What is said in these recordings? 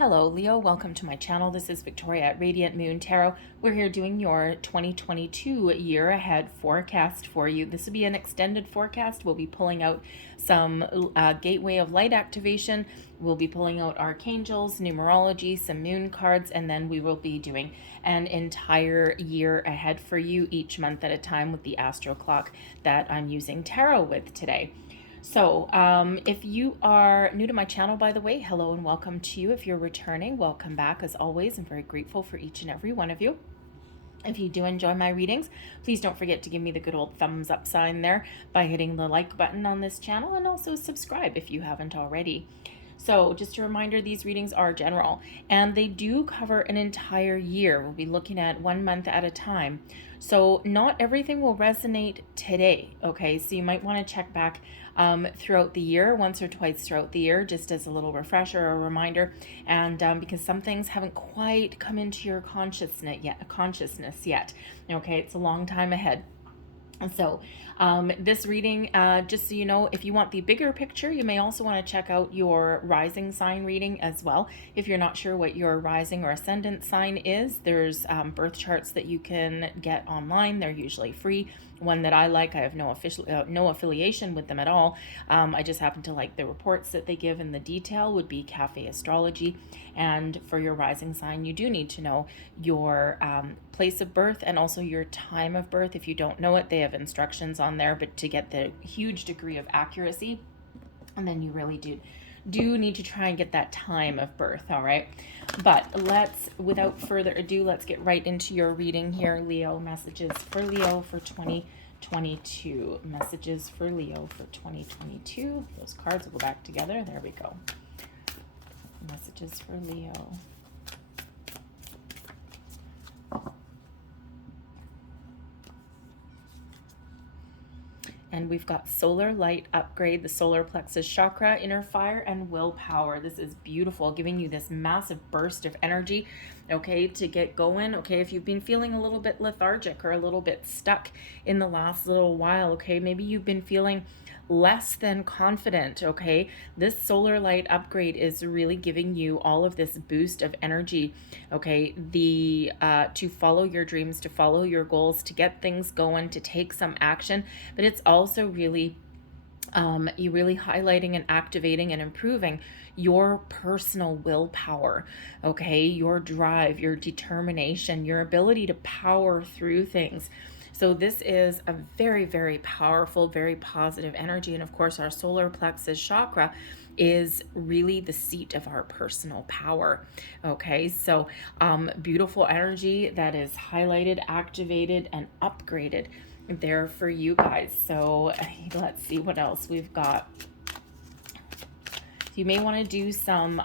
Hello Leo, welcome to my channel. This is Victoria at Radiant Moon Tarot. We're here doing your 2022 year ahead forecast for you. This will be an extended forecast. We'll be pulling out some gateway of light activation. We'll be pulling out archangels, numerology, some moon cards, and then we will be doing an entire year ahead for you each month at a time with the Astroclock that I'm using tarot with today. So if you are new to my channel, by the way, hello and welcome to you. If you're returning, welcome back. As always, I'm very grateful for each and every one of you. If you do enjoy my readings, please don't forget to give me the good old thumbs up sign there by hitting the like button on this channel, and also subscribe if you haven't already. So just a reminder, these readings are general and they do cover an entire year. We'll be looking at 1 month at a time. So not everything will resonate today, okay? So you might want to check back throughout the year, once or twice throughout the year, just as a little refresher or reminder. And because some things haven't quite come into your consciousness yet, okay? It's a long time ahead. So this reading, just so you know, if you want the bigger picture, you may also want to check out your rising sign reading as well. If you're not sure what your rising or ascendant sign is, there's birth charts that you can get online. They're usually free. One that I like, I have no affiliation with them at all. I just happen to like the reports that they give, and the detail would be Cafe Astrology. And for your rising sign, you do need to know your place of birth and also your time of birth. If you don't know it, they have instructions on there, but to get the huge degree of accuracy, and then you really do need to try and get that time of birth. All right, but without further ado, let's get right into your reading here. Leo, messages for Leo for 2022. Messages for Leo for 2022. Those cards will go back together. There we go. Messages for Leo. And we've got solar light upgrade, the solar plexus chakra, inner fire, and willpower. This is beautiful, giving you this massive burst of energy, okay, to get going. Okay, if you've been feeling a little bit lethargic or a little bit stuck in the last little while, okay, maybe you've been feeling less than confident, okay, this solar light upgrade is really giving you all of this boost of energy, okay, to follow your dreams, to follow your goals, to get things going, to take some action. But it's also really you really highlighting and activating and improving your personal willpower, okay, your drive, your determination, your ability to power through things. So this is a very, very powerful, very positive energy. And of course, our solar plexus chakra is really the seat of our personal power. Okay, so beautiful energy that is highlighted, activated, and upgraded there for you guys. So let's see what else we've got. You may want to do some,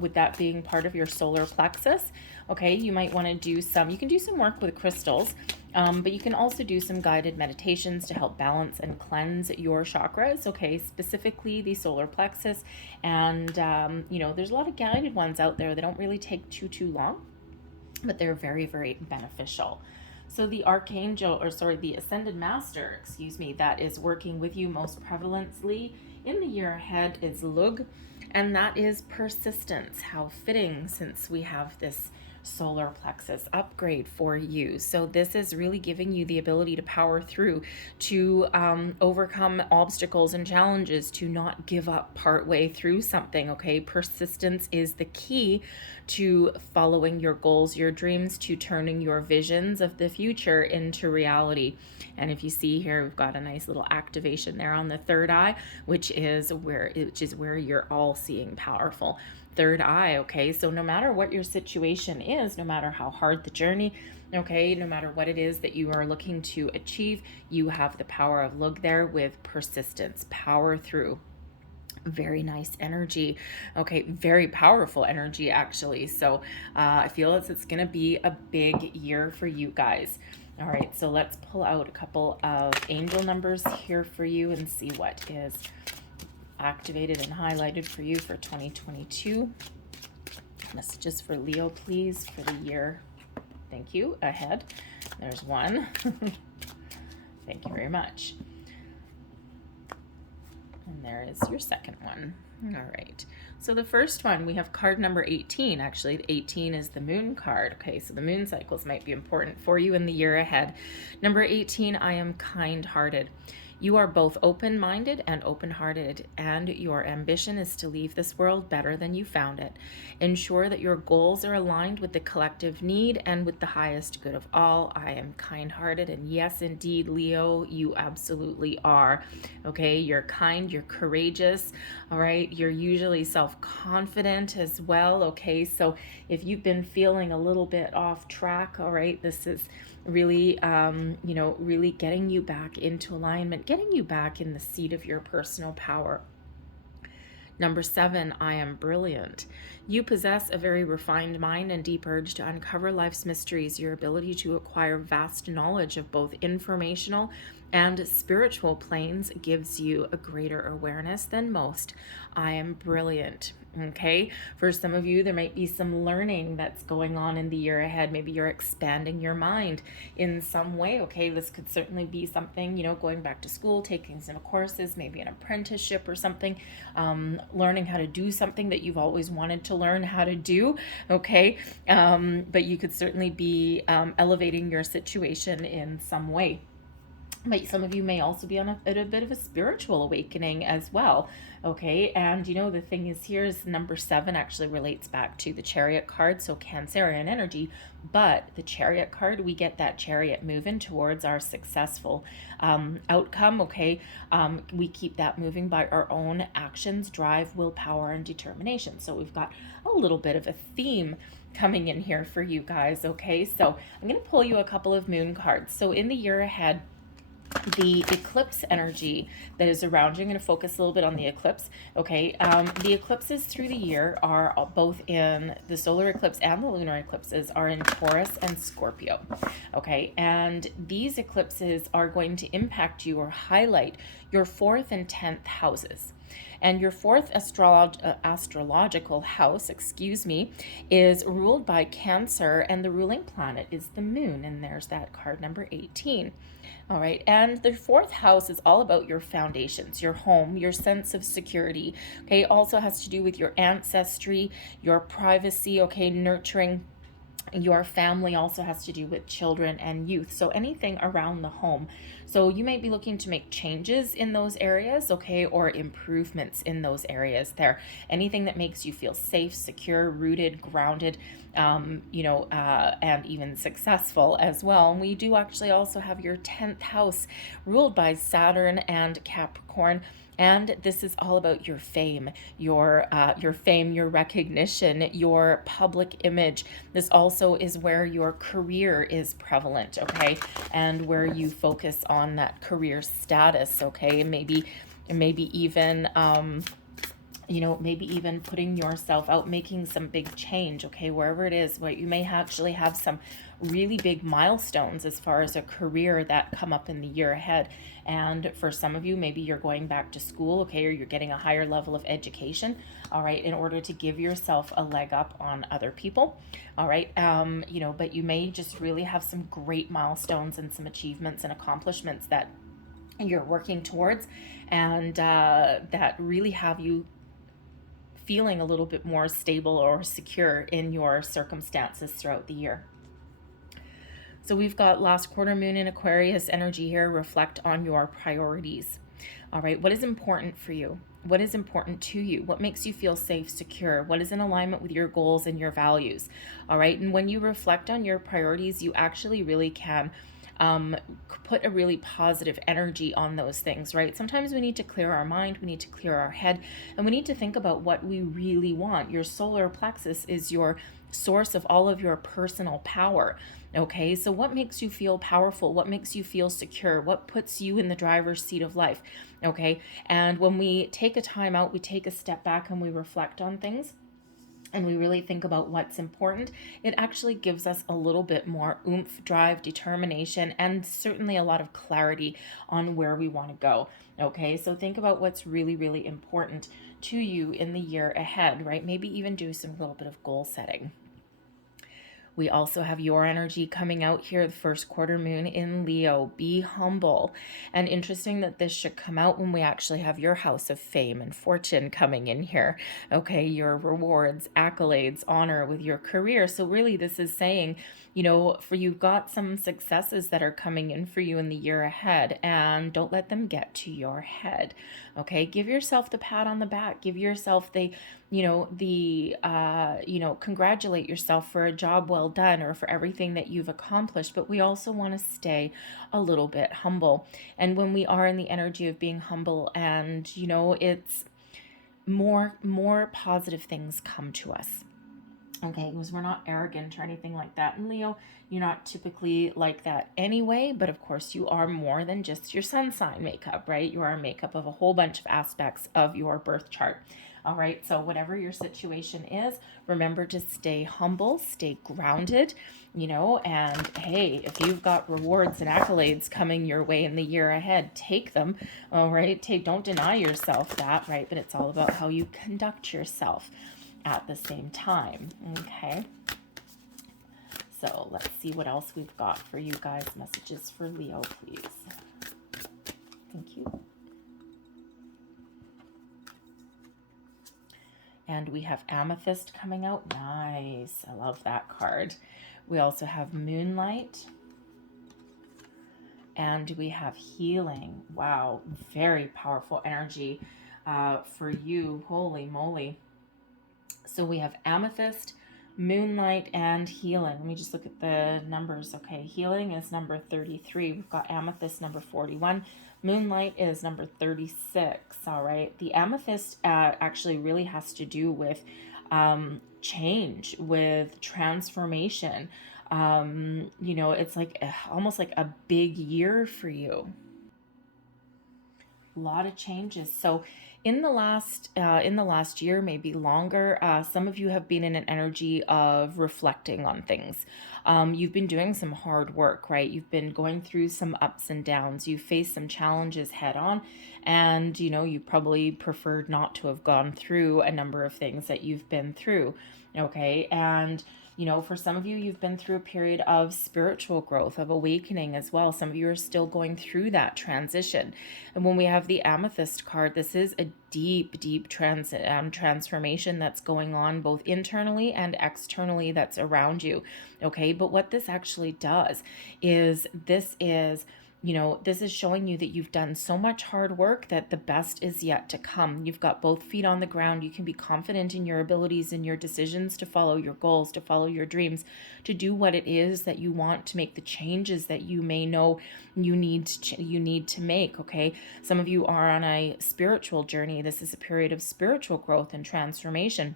with that being part of your solar plexus, okay, you might want to do some, you can do some work with crystals, but you can also do some guided meditations to help balance and cleanse your chakras, okay, specifically the solar plexus. And, you know, there's a lot of guided ones out there that don't really take too long, but they're very, very beneficial. So the the Ascended Master, that is working with you most prevalently in the year ahead is Lug, and that is persistence. How fitting, since we have this solar plexus upgrade for you. So this is really giving you the ability to power through, to overcome obstacles and challenges, to not give up partway through something, okay? Persistence is the key to following your goals, your dreams, to turning your visions of the future into reality. And if you see here, we've got a nice little activation there on the third eye, which is where you're all seeing powerful. Third eye, okay? So no matter what your situation is, no matter how hard the journey, okay, no matter what it is that you are looking to achieve, you have the power of Lug there with persistence, power through. Very nice energy, okay, very powerful energy actually. So I feel it's going to be a big year for you guys. All right, so let's pull out a couple of angel numbers here for you and see what is activated and highlighted for you for 2022. Messages for Leo, please, for the year. Thank you. Ahead. There's one. Thank you very much. And there is your second one. All right. So the first one, we have card number 18. Actually, 18 is the moon card. Okay, so the moon cycles might be important for you in the year ahead. Number 18, I am kind-hearted. You are both open-minded and open-hearted, and your ambition is to leave this world better than you found it. Ensure that your goals are aligned with the collective need and with the highest good of all. I am kind-hearted, and yes, indeed, Leo, you absolutely are. Okay, you're kind, you're courageous, all right? You're usually self-confident as well, okay? So if you've been feeling a little bit off track, all right, this is really, really getting you back into alignment, getting you back in the seat of your personal power. Number 7, I am brilliant. You possess a very refined mind and deep urge to uncover life's mysteries. Your ability to acquire vast knowledge of both informational and spiritual planes gives you a greater awareness than most. I am brilliant. Okay, for some of you, there might be some learning that's going on in the year ahead. Maybe you're expanding your mind in some way. Okay, this could certainly be something, going back to school, taking some courses, maybe an apprenticeship or something, learning how to do something that you've always wanted to learn how to do. Okay, but you could certainly be elevating your situation in some way. But some of you may also be on a bit of a spiritual awakening as well. Okay, and the thing is, here is number 7 actually relates back to the Chariot card, so Cancerian energy. But the Chariot card, we get that chariot moving towards our successful outcome. Okay, we keep that moving by our own actions, drive, willpower, and determination. So we've got a little bit of a theme coming in here for you guys. Okay, so I'm going to pull you a couple of moon cards. So in the year ahead, the eclipse energy that is around you. I'm going to focus a little bit on the eclipse. Okay, the eclipses through the year are both in the solar eclipse and the lunar eclipses are in Taurus and Scorpio. Okay, and these eclipses are going to impact you or highlight your 4th and 10th houses. And your 4th astrological house, is ruled by Cancer, and the ruling planet is the moon. And there's that card number 18. All right, and the 4th house is all about your foundations, your home, your sense of security. Okay, also has to do with your ancestry, your privacy, okay, nurturing your family, also has to do with children and youth. So anything around the home. So you may be looking to make changes in those areas, okay, or improvements in those areas there. Anything that makes you feel safe, secure, rooted, grounded, and even successful as well. And we do actually also have your 10th house ruled by Saturn and Capricorn. And this is all about your fame, your recognition, your public image. This also is where your career is prevalent, okay, and where you focus on that career status, okay, maybe even maybe even putting yourself out, making some big change, okay, wherever it is, where you may actually have some really big milestones as far as a career that come up in the year ahead. And for some of you, maybe you're going back to school, okay, or you're getting a higher level of education, all right, in order to give yourself a leg up on other people, all right, but you may just really have some great milestones and some achievements and accomplishments that you're working towards, and that really have you feeling a little bit more stable or secure in your circumstances throughout the year. So we've got last quarter moon in Aquarius energy here. Reflect on your priorities. All right, what is important for you? What is important to you? What makes you feel safe, secure? What is in alignment with your goals and your values? All right, and when you reflect on your priorities, you actually really can put a really positive energy on those things, right? Sometimes we need to clear our mind, we need to clear our head, and we need to think about what we really want. Your solar plexus is your source of all of your personal power. Okay, so what makes you feel powerful? What makes you feel secure? What puts you in the driver's seat of life? Okay, and when we take a time out, we take a step back and we reflect on things, and we really think about what's important, it actually gives us a little bit more oomph, drive, determination, and certainly a lot of clarity on where we want to go. Okay, so think about what's really, really important to you in the year ahead, right? Maybe even do some little bit of goal setting. We also have your energy coming out here, the first quarter moon in Leo. Be humble. And interesting that this should come out when we actually have your house of fame and fortune coming in here. Okay, your rewards, accolades, honor with your career. So really this is saying, you know, for you've got some successes that are coming in for you in the year ahead, and don't let them get to your head. Okay, give yourself the pat on the back. Give yourself the, congratulate yourself for a job well done or for everything that you've accomplished. But we also want to stay a little bit humble. And when we are in the energy of being humble, and, it's more positive things come to us. Okay, because we're not arrogant or anything like that. And Leo, you're not typically like that anyway, but of course you are more than just your sun sign makeup, right? You are a makeup of a whole bunch of aspects of your birth chart. All right, so whatever your situation is, remember to stay humble, stay grounded, and hey, if you've got rewards and accolades coming your way in the year ahead, take them. All right, don't deny yourself that, right? But it's all about how you conduct yourself at the same time. Okay, so let's see what else we've got for you guys. Messages for Leo, please. Thank you. And we have Amethyst coming out. Nice. I love that card. We also have Moonlight. And we have Healing. Wow. Very powerful energy for you. Holy moly. So we have Amethyst, Moonlight, and Healing. Let me just look at the numbers. Okay, Healing is number 33. We've got Amethyst number 41. Moonlight is number 36. All right. The Amethyst actually really has to do with change, with transformation. It's like almost like a big year for you. A lot of changes. So in the last year, maybe longer, some of you have been in an energy of reflecting on things. You've been doing some hard work, right? You've been going through some ups and downs. You faced some challenges head on, and you probably preferred not to have gone through a number of things that you've been through. Okay, and for some of you, you've been through a period of spiritual growth, of awakening as well. Some of you are still going through that transition. And when we have the Amethyst card, this is a deep transformation that's going on both internally and externally that's around you. Okay, but what this actually does is this is showing you that you've done so much hard work that the best is yet to come. You've got both feet on the ground. You can be confident in your abilities and your decisions to follow your goals, to follow your dreams, to do what it is that you want, to make the changes that you may know you need to make. Okay, some of you are on a spiritual journey. This is a period of spiritual growth and transformation.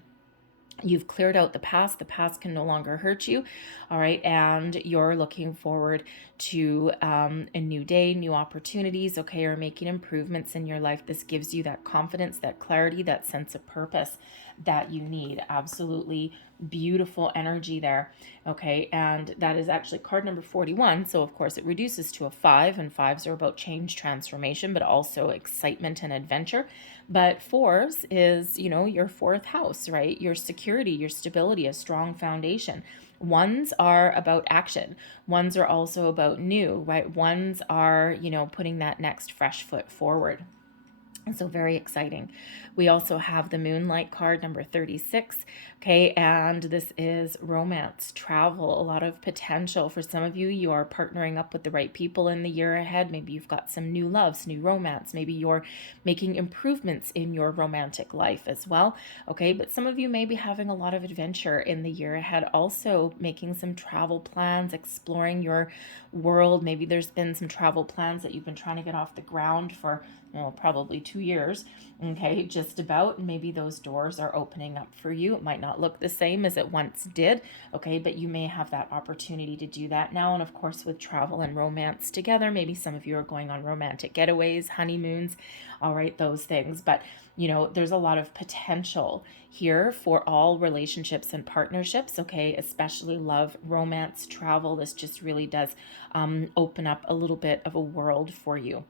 You've cleared out the past. The past can no longer hurt you. All right. And you're looking forward to a new day, new opportunities, okay, or making improvements in your life. This gives you that confidence, that clarity, that sense of purpose that you need. Absolutely beautiful energy there. Okay. And that is actually card number 41. So of course it reduces to a 5, and 5s are about change, transformation, but also excitement and adventure. But 4s is, your 4th house, right? Your security, your stability, a strong foundation. 1s are about action. 1s are also about new, right? 1s are, putting that next fresh foot forward. And so very exciting. We also have the Moonlight card, number 36. Okay, and this is romance, travel, a lot of potential. For some of you, you are partnering up with the right people in the year ahead. Maybe you've got some new loves, new romance. Maybe you're making improvements in your romantic life as well. Okay, but some of you may be having a lot of adventure in the year ahead, also making some travel plans, exploring your world. Maybe there's been some travel plans that you've been trying to get off the ground for probably 2 years, okay, just about. Maybe those doors are opening up for you. It might not look the same as it once did, okay, but you may have that opportunity to do that now. And of course, with travel and romance together, maybe some of you are going on romantic getaways, honeymoons, all right, those things. But there's a lot of potential here for all relationships and partnerships, okay, especially love, romance, travel. This just really does open up a little bit of a world for you.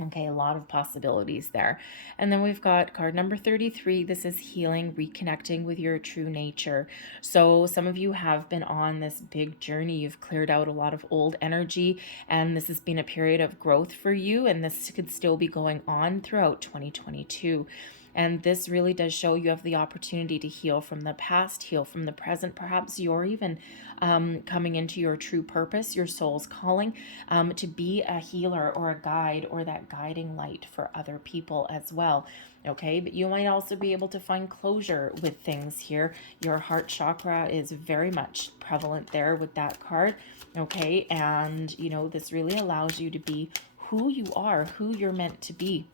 Okay, a lot of possibilities there. And then we've got card number 33. This is healing, reconnecting with your true nature. So some of you have been on this big journey. You've cleared out a lot of old energy, and this has been a period of growth for you, and this could still be going on throughout 2022. And this really does show you have the opportunity to heal from the past, heal from the present. Perhaps you're even coming into your true purpose, your soul's calling, to be a healer or a guide or that guiding light for other people as well. Okay, but you might also be able to find closure with things here. Your heart chakra is very much prevalent there with that card. Okay, and you know, this really allows you to be who you are, who you're meant to be,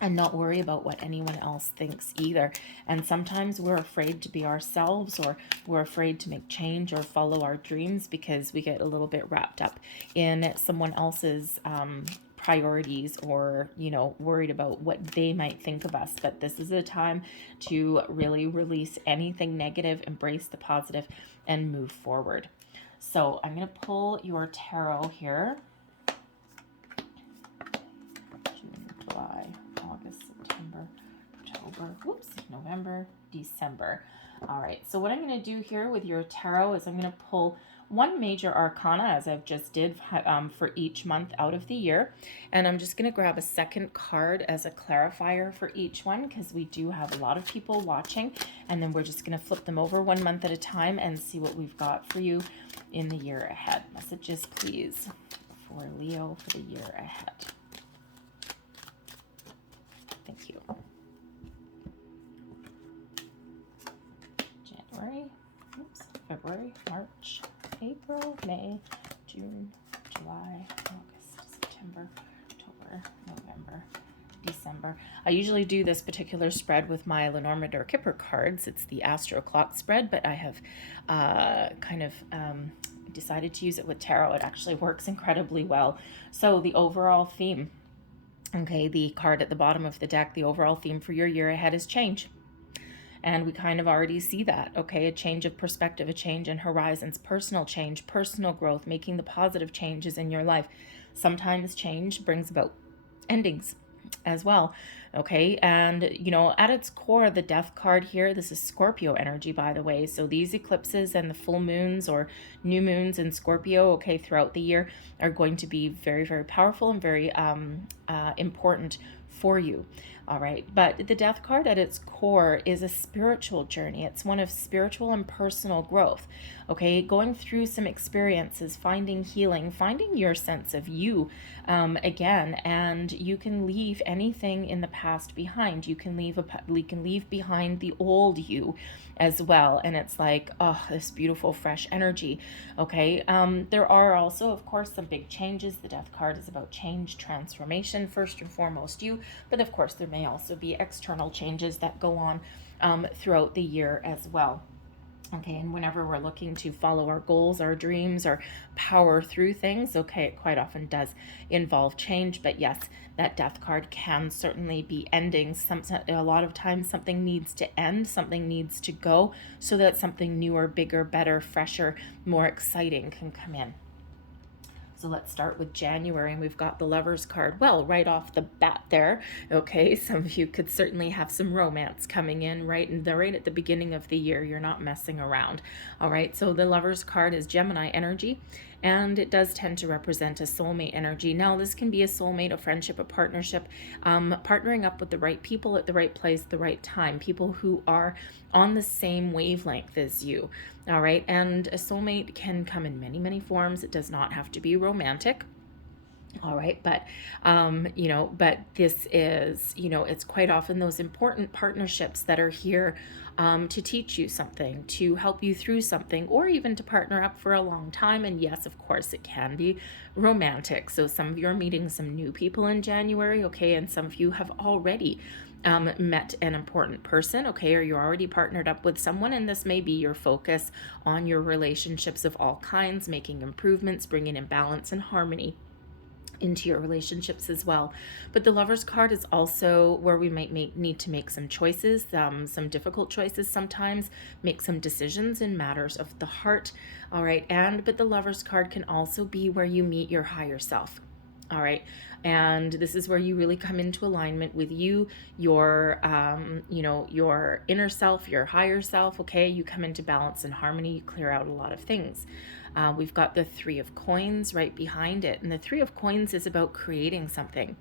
and not worry about what anyone else thinks either. And sometimes we're afraid to be ourselves, or we're afraid to make change or follow our dreams because we get a little bit wrapped up in someone else's priorities, or you know, worried about what they might think of us. But this is a time to really release anything negative, embrace the positive, and move forward. So I'm going to pull your tarot here. June, July, August, September, October, November, December. All right, so what I'm going to do here with your tarot is I'm going to pull one major arcana, as I've just did for each month out of the year. And I'm just going to grab a second card as a clarifier for each one, because we do have a lot of people watching. And then we're just going to flip them over one month at a time and see what we've got for you in the year ahead. Messages, please, for Leo for the year ahead. Thank you. January, February, March, April, May, June, July, August, September, October, November, December. I usually do this particular spread with my Lenormand or Kipper cards. It's the Astroclock spread, but I have decided to use it with tarot. It actually works incredibly well. So the overall theme, okay, the card at the bottom of the deck, the overall theme for your year ahead is change. And we kind of already see that, okay? A change of perspective, a change in horizons, personal change, personal growth, making the positive changes in your life. Sometimes change brings about endings as well, okay? And, you know, at its core, the death card here, this is Scorpio energy, by the way. So these eclipses and the full moons or new moons in Scorpio, okay, throughout the year are going to be very, very powerful and very important for you. All right, but the death card at its core is a spiritual journey. It's one of spiritual and personal growth, okay? Going through some experiences, finding healing, finding your sense of you again, and you can leave anything in the past behind. You can leave behind the old you as well, and it's like, oh, this beautiful fresh energy, okay? There are also, of course, some big changes. The death card is about change, transformation, first and foremost you, but of course there may also be external changes that go on throughout the year as well. Okay, and whenever we're looking to follow our goals, our dreams, or power through things, okay, it quite often does involve change. But yes, that death card can certainly be ending. A lot of times something needs to end, something needs to go, so that something newer, bigger, better, fresher, more exciting can come in. So let's start with January, and we've got the Lovers card. Well, right off the bat there, okay, some of you could certainly have some romance coming in right at the beginning of the year. You're not messing around. All right, so the Lovers card is Gemini energy, and it does tend to represent a soulmate energy. Now, this can be a soulmate, a friendship, a partnership, partnering up with the right people at the right place, the right time, people who are on the same wavelength as you. All right, and a soulmate can come in many, many forms. It does not have to be romantic. All right, but but this is, it's quite often those important partnerships that are here to teach you something, to help you through something, or even to partner up for a long time. And yes, of course, it can be romantic. So some of you are meeting some new people in January, okay, and some of you have already met an important person, okay, or you're already partnered up with someone, and this may be your focus on your relationships of all kinds, making improvements, bringing in balance and harmony into your relationships as well. But the Lovers card is also where we might need to make some choices, some difficult choices sometimes, make some decisions in matters of the heart. All right, but the Lovers card can also be where you meet your higher self. All right. And this is where you really come into alignment with you, your, your inner self, your higher self. Okay. You come into balance and harmony. You clear out a lot of things. We've got the Three of Coins right behind it. And the Three of Coins is about creating something.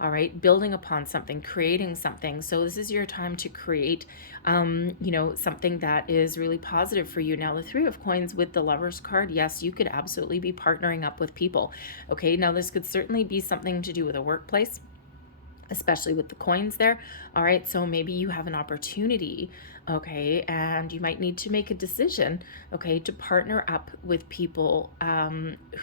All right. Building upon something, creating something. So this is your time to create, something that is really positive for you. Now, the Three of Coins with the Lover's card, yes, you could absolutely be partnering up with people. Okay. Now, this could certainly be something to do with a workplace, especially with the coins there. All right, so maybe you have an opportunity, okay, and you might need to make a decision, okay, to partner up with people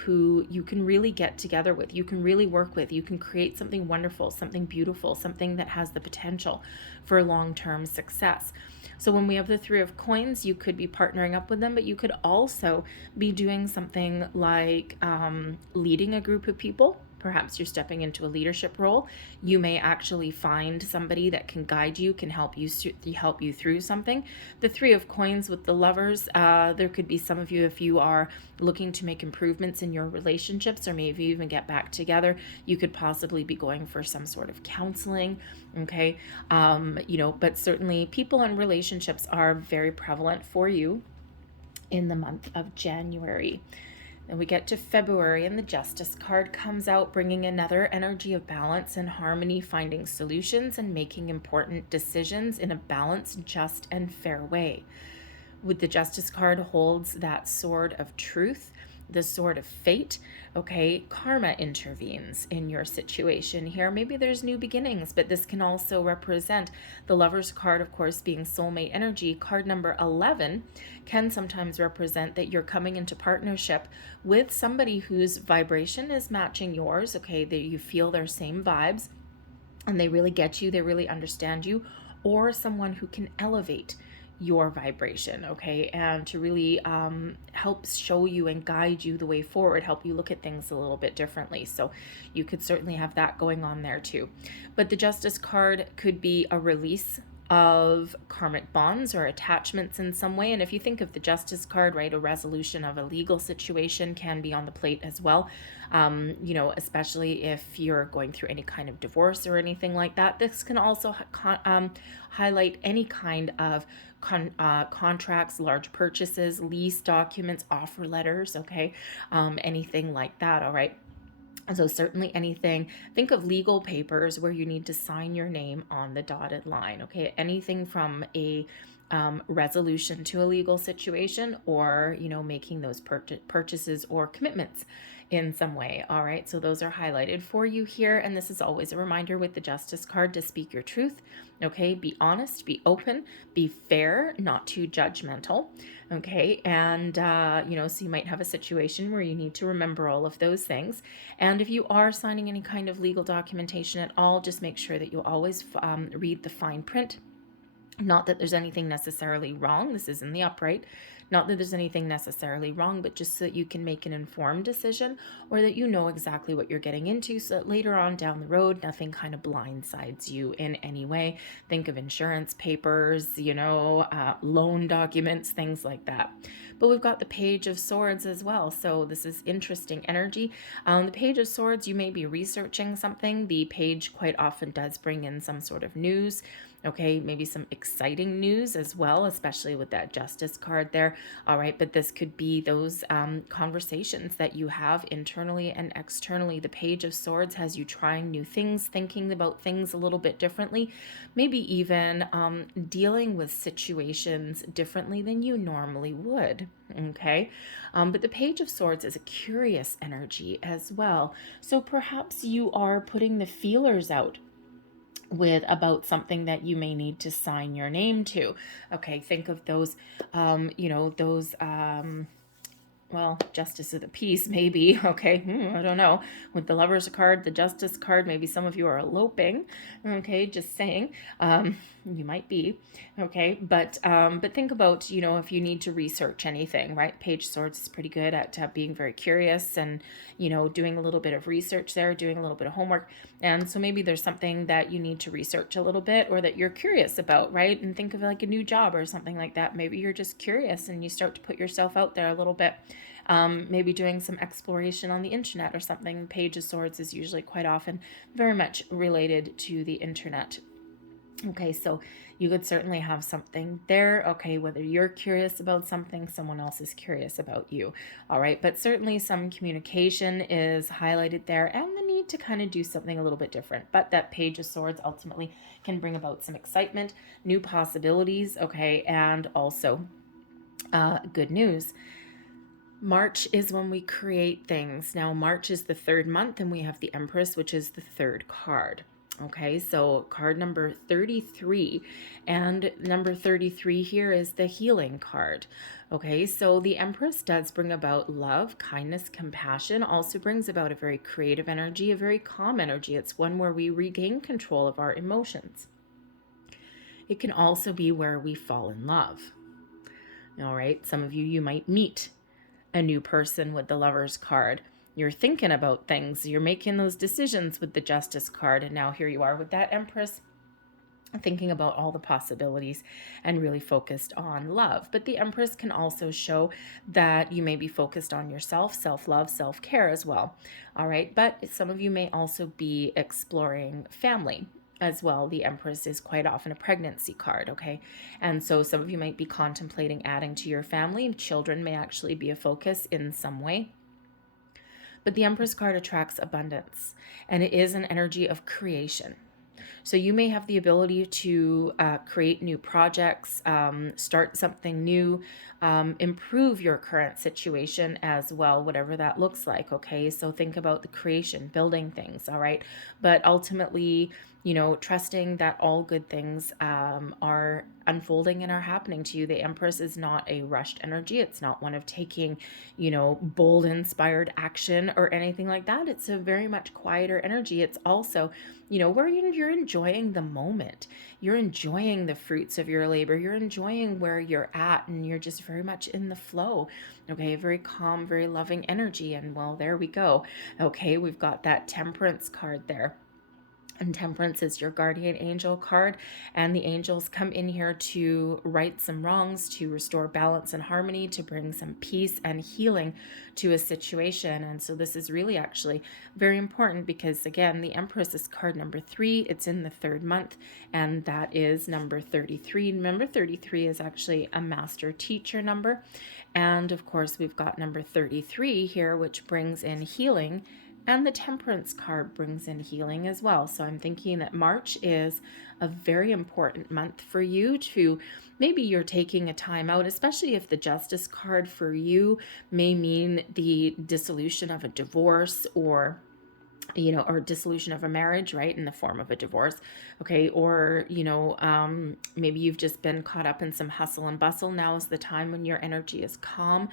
who you can really get together with, you can really work with, you can create something wonderful, something beautiful, something that has the potential for long-term success. So when we have the Three of Coins, you could be partnering up with them, but you could also be doing something like leading a group of people. Perhaps you're stepping into a leadership role. You may actually find somebody that can guide you, can help you through something. The Three of Coins with the Lovers, there could be some of you, if you are looking to make improvements in your relationships, or maybe even get back together, you could possibly be going for some sort of counseling. Okay. But certainly people and relationships are very prevalent for you in the month of January. Then we get to February, and the Justice card comes out, bringing another energy of balance and harmony, finding solutions and making important decisions in a balanced, just, and fair way. With the Justice card holds that sword of truth, the sword of fate. Okay, karma intervenes in your situation here. Maybe there's new beginnings, but this can also represent the Lover's card, of course, being soulmate energy. Card number 11 can sometimes represent that you're coming into partnership with somebody whose vibration is matching yours. Okay, that you feel their same vibes and they really get you, they really understand you, or someone who can elevate your vibration, okay, and to really help show you and guide you the way forward, help you look at things a little bit differently. So you could certainly have that going on there too. But the Justice card could be a release of karmic bonds or attachments in some way. And if you think of the Justice card, right, a resolution of a legal situation can be on the plate as well. Especially if you're going through any kind of divorce or anything like that. This can also highlight any kind of contracts, large purchases, lease documents, offer letters, okay, anything like that, all right? So certainly anything, think of legal papers where you need to sign your name on the dotted line, okay? Anything from a resolution to a legal situation, or, making those purchases or commitments in some way. All right, so those are highlighted for you here. And this is always a reminder with the Justice card to speak your truth. Okay, be honest, be open, be fair, not too judgmental. Okay, and so you might have a situation where you need to remember all of those things. And if you are signing any kind of legal documentation at all, just make sure that you always read the fine print. Not that there's anything necessarily wrong. This is in the upright. Not that there's anything necessarily wrong, but just so that you can make an informed decision, or that you know exactly what you're getting into, so that later on down the road, nothing kind of blindsides you in any way. Think of insurance papers, loan documents, things like that. But we've got the Page of Swords as well. So this is interesting energy. The Page of Swords, you may be researching something. The page quite often does bring in some sort of news. Okay, maybe some exciting news as well, especially with that Justice card there. All right, but this could be those conversations that you have internally and externally. The Page of Swords has you trying new things, thinking about things a little bit differently, maybe even dealing with situations differently than you normally would. Okay, but the Page of Swords is a curious energy as well. So perhaps you are putting the feelers out about something that you may need to sign your name to. Okay, think of those, Justice of the Peace, maybe. Okay, I don't know. With the Lover's card, the Justice card, maybe some of you are eloping. Okay, just saying. You might be. Okay, but think about, if you need to research anything, right? Page of Swords is pretty good at being very curious and, doing a little bit of research there, doing a little bit of homework. And so maybe there's something that you need to research a little bit, or that you're curious about, right? And think of like a new job or something like that. Maybe you're just curious and you start to put yourself out there a little bit. maybe doing some exploration on the internet or something. Page of Swords is usually quite often very much related to the internet. Okay, so you could certainly have something there, okay, whether you're curious about something, someone else is curious about you, all right, but certainly some communication is highlighted there and the need to kind of do something a little bit different. But that Page of Swords ultimately can bring about some excitement, new possibilities, okay, and also good news. March is when we create things. Now, March is the third month, and we have the Empress, which is the third card. Okay, so card number 33, and number 33 here is the healing card. Okay, so the Empress does bring about love, kindness, compassion, also brings about a very creative energy, a very calm energy. It's one where we regain control of our emotions. It can also be where we fall in love. All right, some of you might meet a new person with the Lover's card. You're thinking about things, you're making those decisions with the Justice card, and now here you are with that Empress, thinking about all the possibilities and really focused on love. But the Empress can also show that you may be focused on yourself, self-love, self-care as well. All right, but some of you may also be exploring family as well. The Empress is quite often a pregnancy card, okay? And so some of you might be contemplating adding to your family. Children may actually be a focus in some way. But the Empress card attracts abundance, and it is an energy of creation. So you may have the ability to create new projects, start something new, improve your current situation as well, whatever that looks like, okay? So think about the creation, building things, all right? But ultimately, you know, trusting that all good things are unfolding and are happening to you. The Empress is not a rushed energy. It's not one of taking, you know, bold, inspired action or anything like that. It's a very much quieter energy. It's also, you know, where you're enjoying the moment. You're enjoying the fruits of your labor. You're enjoying where you're at, and you're just very much in the flow. Okay, very calm, very loving energy. And well, there we go. Okay, we've got that Temperance card there. And Temperance is your guardian angel card, and the angels come in here to right some wrongs, to restore balance and harmony, to bring some peace and healing to a situation. And so this is really actually very important because, again, the Empress is card number 3. It's in the third month, and that is number 33. Number 33 is actually a master teacher number. And of course, we've got number 33 here, which brings in healing. And the Temperance card brings in healing as well. So I'm thinking that March is a very important month for you to, maybe you're taking a time out, especially if the Justice card for you may mean the dissolution of a divorce, or you know, or dissolution of a marriage, right, in the form of a divorce, okay, or, you know, maybe you've just been caught up in some hustle and bustle. Now is the time when your energy is calm,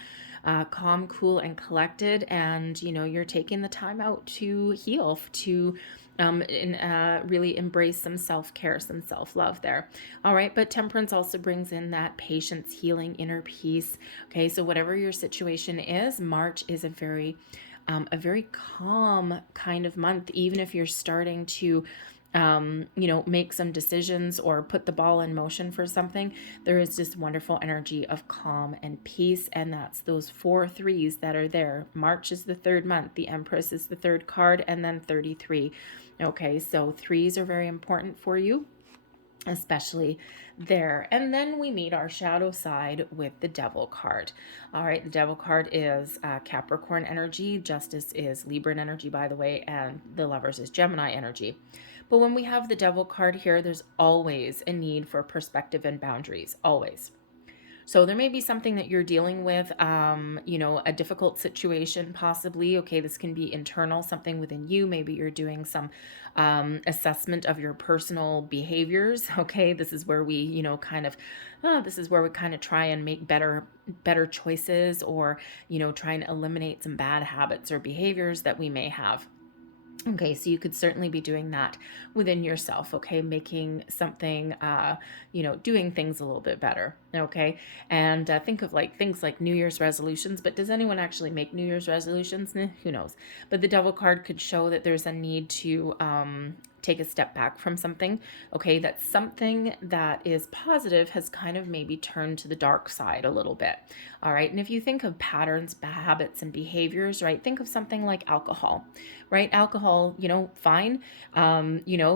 cool, and collected, and, you know, you're taking the time out to heal, to really embrace some self-care, some self-love there. All right, but Temperance also brings in that patience, healing, inner peace, okay, so whatever your situation is, March is a very calm kind of month, even if you're starting to, you know, make some decisions or put the ball in motion for something. There is this wonderful energy of calm and peace, and that's those 4 threes that are there. March is the third month, the Empress is the third card, and then 33. Okay, so 3s are very important for you, especially there. And then we meet our shadow side with the Devil card. All right, the Devil card is Capricorn energy. Justice is Libran energy, by the way, and the Lovers is Gemini energy. But when we have the Devil card here, there's always a need for perspective and boundaries, always. So there may be something that you're dealing with, you know, a difficult situation possibly. Okay, this can be internal, something within you. Maybe you're doing some assessment of your personal behaviors. Okay, this is where we, you know, kind of, this is where we kind of try and make better choices, or, you know, try and eliminate some bad habits or behaviors that we may have. Okay, so you could certainly be doing that within yourself, okay, making something, you know, doing things a little bit better. Okay. And think of like things like New Year's resolutions, but does anyone actually make New Year's resolutions? Who knows? But the Devil card could show that there's a need to take a step back from something. Okay. That something that is positive has kind of maybe turned to the dark side a little bit. All right. And if you think of patterns, habits, and behaviors, right, think of something like alcohol, right? Alcohol, fine.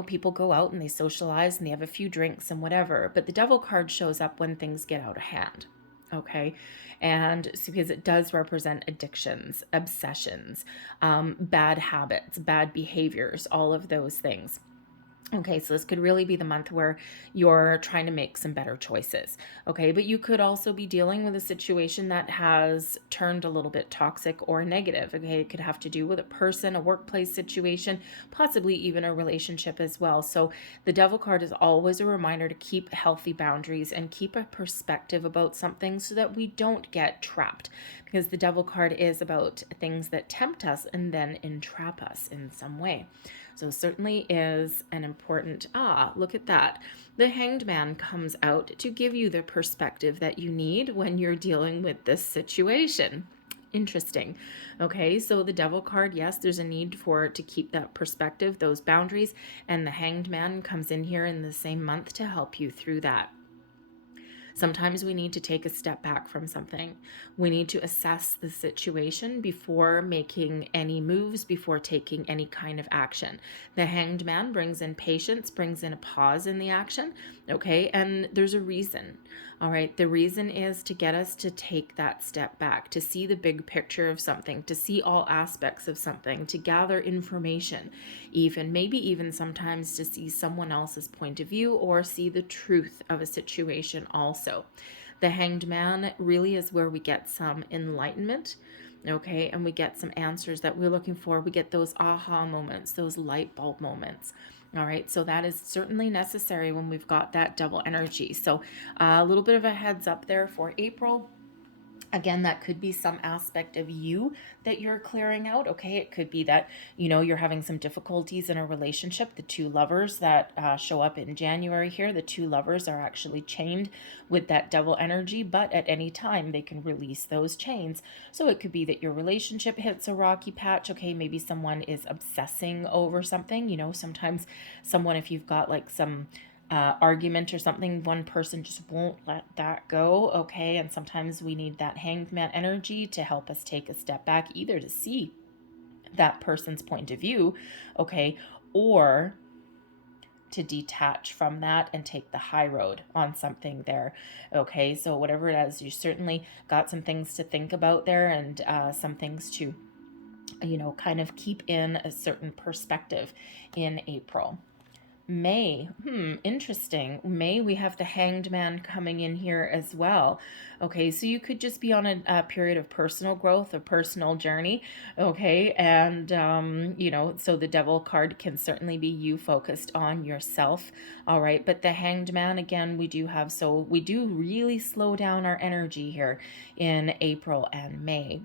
People go out and they socialize and they have a few drinks and whatever, but the Devil card shows up when things get out of hand. Okay. And so because it does represent addictions, obsessions, bad habits, bad behaviors, all of those things. Okay, so this could really be the month where you're trying to make some better choices. Okay, but you could also be dealing with a situation that has turned a little bit toxic or negative. Okay, it could have to do with a person, a workplace situation, possibly even a relationship as well. So the Devil card is always a reminder to keep healthy boundaries and keep a perspective about something so that we don't get trapped. Because the Devil card is about things that tempt us and then entrap us in some way. So certainly is an important, look at that. The Hanged Man comes out to give you the perspective that you need when you're dealing with this situation. Interesting. Okay, so the Devil card, yes, there's a need for to keep that perspective, those boundaries, and the Hanged Man comes in here in the same month to help you through that. Sometimes we need to take a step back from something. We need to assess the situation before making any moves, before taking any kind of action. The Hanged Man brings in patience, brings in a pause in the action, okay? And there's a reason, all right? The reason is to get us to take that step back, to see the big picture of something, to see all aspects of something, to gather information, maybe even sometimes to see someone else's point of view or see the truth of a situation also. The Hanged Man really is where we get some enlightenment, okay, and we get some answers that we're looking for. We get those aha moments, those light bulb moments. All right, so that is certainly necessary when we've got that double energy. So a little bit of a heads up there for April. Again, that could be some aspect of you that you're clearing out. Okay, it could be that, you're having some difficulties in a relationship. The two lovers that show up in January here, the two lovers are actually chained with that Devil energy, but at any time they can release those chains. So it could be that your relationship hits a rocky patch. Okay, maybe someone is obsessing over something. Sometimes someone, if you've got like some argument or something, one person just won't let that go. Okay, and sometimes we need that Hanged Man energy to help us take a step back, either to see that person's point of view, okay, or to detach from that and take the high road on something there. Okay, so whatever it is, you certainly got some things to think about there, and some things to kind of keep in a certain perspective in April. May, interesting. May, we have the Hanged Man coming in here as well. Okay, so you could just be on a period of personal growth, a personal journey. Okay, and so the Devil card can certainly be you focused on yourself. All right, but the Hanged Man, again, we do really slow down our energy here in April and May.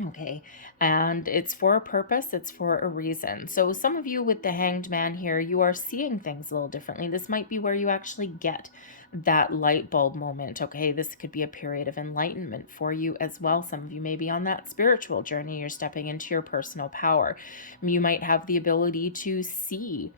Okay, and it's for a purpose, it's for a reason. So some of you with the Hanged Man here, you are seeing things a little differently. This might be where you actually get that light bulb moment. Okay, this could be a period of enlightenment for you as well. Some of you may be on that spiritual journey. You're stepping into your personal power. You might have the ability to see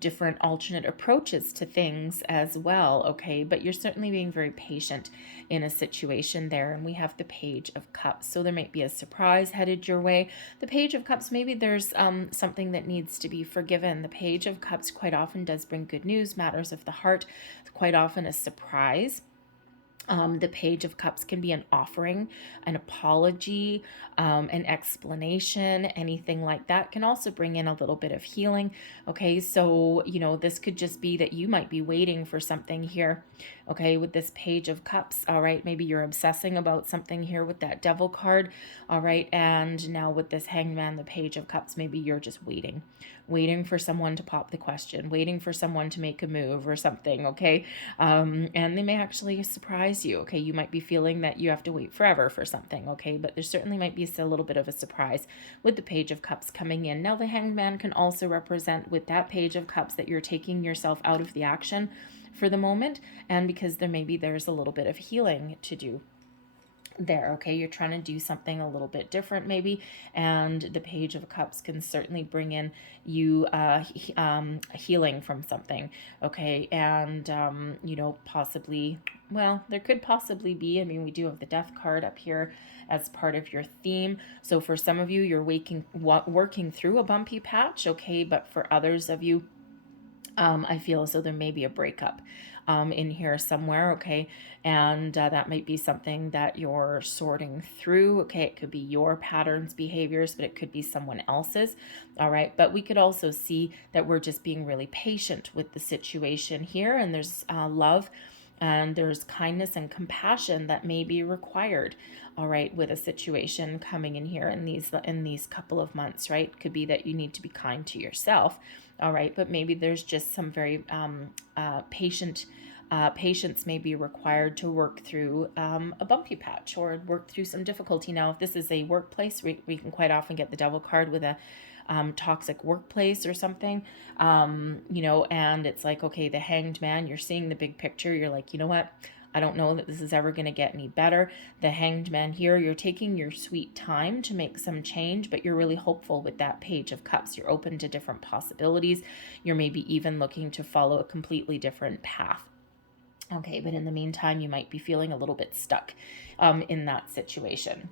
different alternate approaches to things as well, okay, but you're certainly being very patient in a situation there. And we have the Page of Cups, so there might be a surprise headed your way. The Page of Cups, maybe there's something that needs to be forgiven. The Page of Cups quite often does bring good news, matters of the heart, quite often a surprise. The Page of Cups can be an offering, an apology, an explanation, anything like that. Can also bring in a little bit of healing. Okay, so, this could just be that you might be waiting for something here. Okay, with this Page of Cups, all right, maybe you're obsessing about something here with that Devil card, all right, and now with this Hanged Man, the Page of Cups, maybe you're just waiting for someone to pop the question, waiting for someone to make a move or something, okay, and they may actually surprise you, okay, you might be feeling that you have to wait forever for something, okay, but there certainly might be a little bit of a surprise with the Page of Cups coming in. Now the Hanged Man can also represent with that Page of Cups that you're taking yourself out of the action for the moment, and because there's a little bit of healing to do there. Okay, you're trying to do something a little bit different maybe, and the Page of Cups can certainly bring in you healing from something. Okay, and possibly, well, there could possibly be, I mean, we do have the Death card up here as part of your theme. So for some of you, you're working through a bumpy patch. Okay, but for others of you, I feel as though there may be a breakup in here somewhere, okay? And that might be something that you're sorting through, okay? It could be your patterns, behaviors, but it could be someone else's, all right? But we could also see that we're just being really patient with the situation here, and there's love, and there's kindness and compassion that may be required, all right, with a situation coming in here in these couple of months, right? Could be that you need to be kind to yourself, all right, but maybe there's just some very patience may be required to work through a bumpy patch or work through some difficulty. Now, if this is a workplace, we can quite often get the Devil card with a toxic workplace or something, and it's like, okay, the Hanged Man, you're seeing the big picture. You're like, you know what? I don't know that this is ever going to get any better. The Hanged Man here, you're taking your sweet time to make some change, but you're really hopeful with that Page of Cups. You're open to different possibilities. You're maybe even looking to follow a completely different path. Okay, but in the meantime, you might be feeling a little bit stuck in that situation.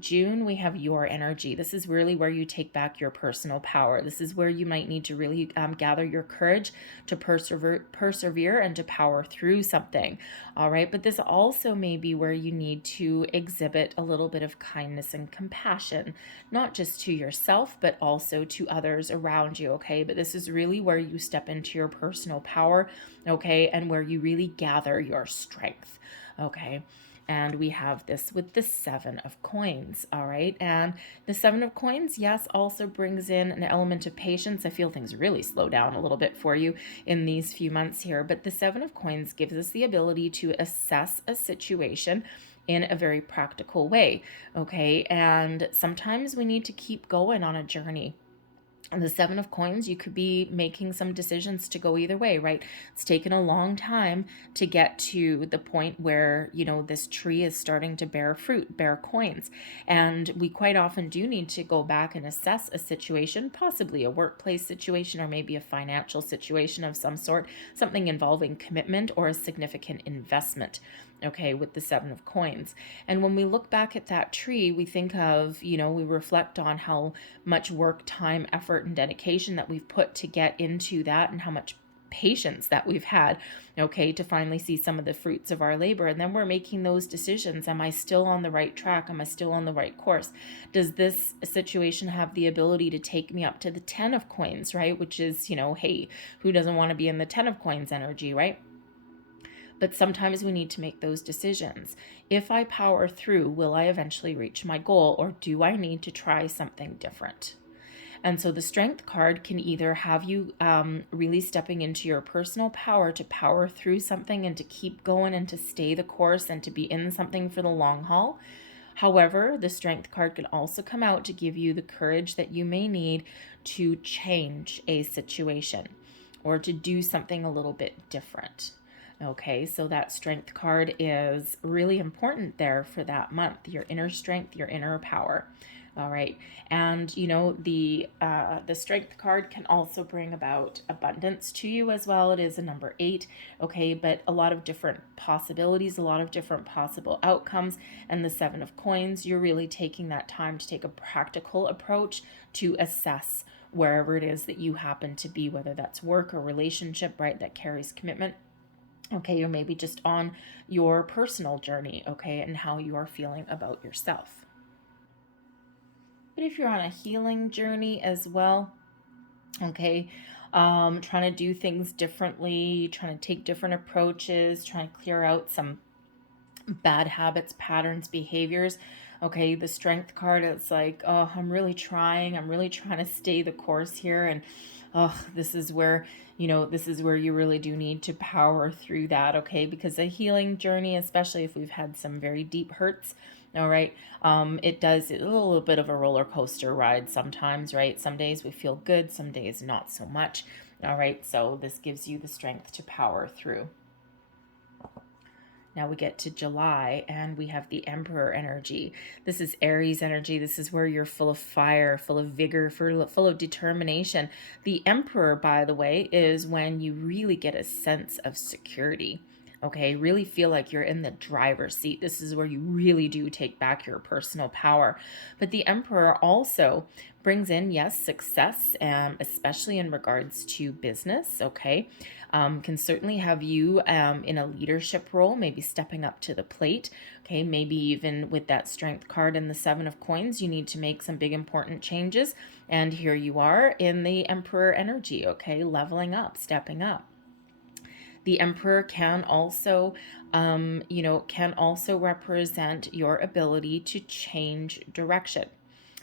June, we have your energy. This is really where you take back your personal power. This is where you might need to really gather your courage to persevere and to power through something. All right. But this also may be where you need to exhibit a little bit of kindness and compassion, not just to yourself, but also to others around you. Okay. But this is really where you step into your personal power. Okay. And where you really gather your strength. Okay. And we have this with the Seven of Coins, all right? And the Seven of Coins, yes, also brings in an element of patience. I feel things really slow down a little bit for you in these few months here. But the Seven of Coins gives us the ability to assess a situation in a very practical way, okay? And sometimes we need to keep going on a journey. And the Seven of Coins, you could be making some decisions to go either way, right? It's taken a long time to get to the point where, this tree is starting to bear fruit, bear coins. And we quite often do need to go back and assess a situation, possibly a workplace situation or maybe a financial situation of some sort, something involving commitment or a significant investment. Okay, with the Seven of Coins. And when we look back at that tree, we think of, we reflect on how much work, time, effort, and dedication that we've put to get into that, and how much patience that we've had, okay, to finally see some of the fruits of our labor. And then we're making those decisions. Am I still on the right track? Am I still on the right course? Does this situation have the ability to take me up to the 10 of Coins, right? Which is, hey, who doesn't want to be in the 10 of Coins energy, right? But sometimes we need to make those decisions. If I power through, will I eventually reach my goal, or do I need to try something different? And so the Strength card can either have you really stepping into your personal power to power through something and to keep going and to stay the course and to be in something for the long haul. However, the Strength card can also come out to give you the courage that you may need to change a situation or to do something a little bit different. Okay, so that Strength card is really important there for that month, your inner strength, your inner power. All right, and the Strength card can also bring about abundance to you as well. It is a number 8, okay, but a lot of different possibilities, a lot of different possible outcomes. And the Seven of Coins, you're really taking that time to take a practical approach to assess wherever it is that you happen to be, whether that's work or relationship, right, that carries commitment. Okay, or maybe just on your personal journey, okay, and how you are feeling about yourself. But if you're on a healing journey as well, okay, trying to do things differently, trying to take different approaches, trying to clear out some bad habits, patterns, behaviors. Okay, the Strength card, it's like, oh, I'm really trying to stay the course here. And this is where you really do need to power through that, okay? Because a healing journey, especially if we've had some very deep hurts, all right, it's a little bit of a roller coaster ride sometimes, right? Some days we feel good, some days not so much. All right, so this gives you the strength to power through. Now we get to July and we have the Emperor energy. This is Aries energy. This is where you're full of fire, full of vigor, full of determination. The Emperor, by the way, is when you really get a sense of security. Okay, really feel like you're in the driver's seat. This is where you really do take back your personal power. But the Emperor also brings in, yes, success, especially in regards to business. Okay, can certainly have you in a leadership role, maybe stepping up to the plate. Okay, maybe even with that Strength card and the Seven of Coins, you need to make some big important changes. And here you are in the Emperor energy, okay, leveling up, stepping up. The Emperor can also, can also represent your ability to change direction.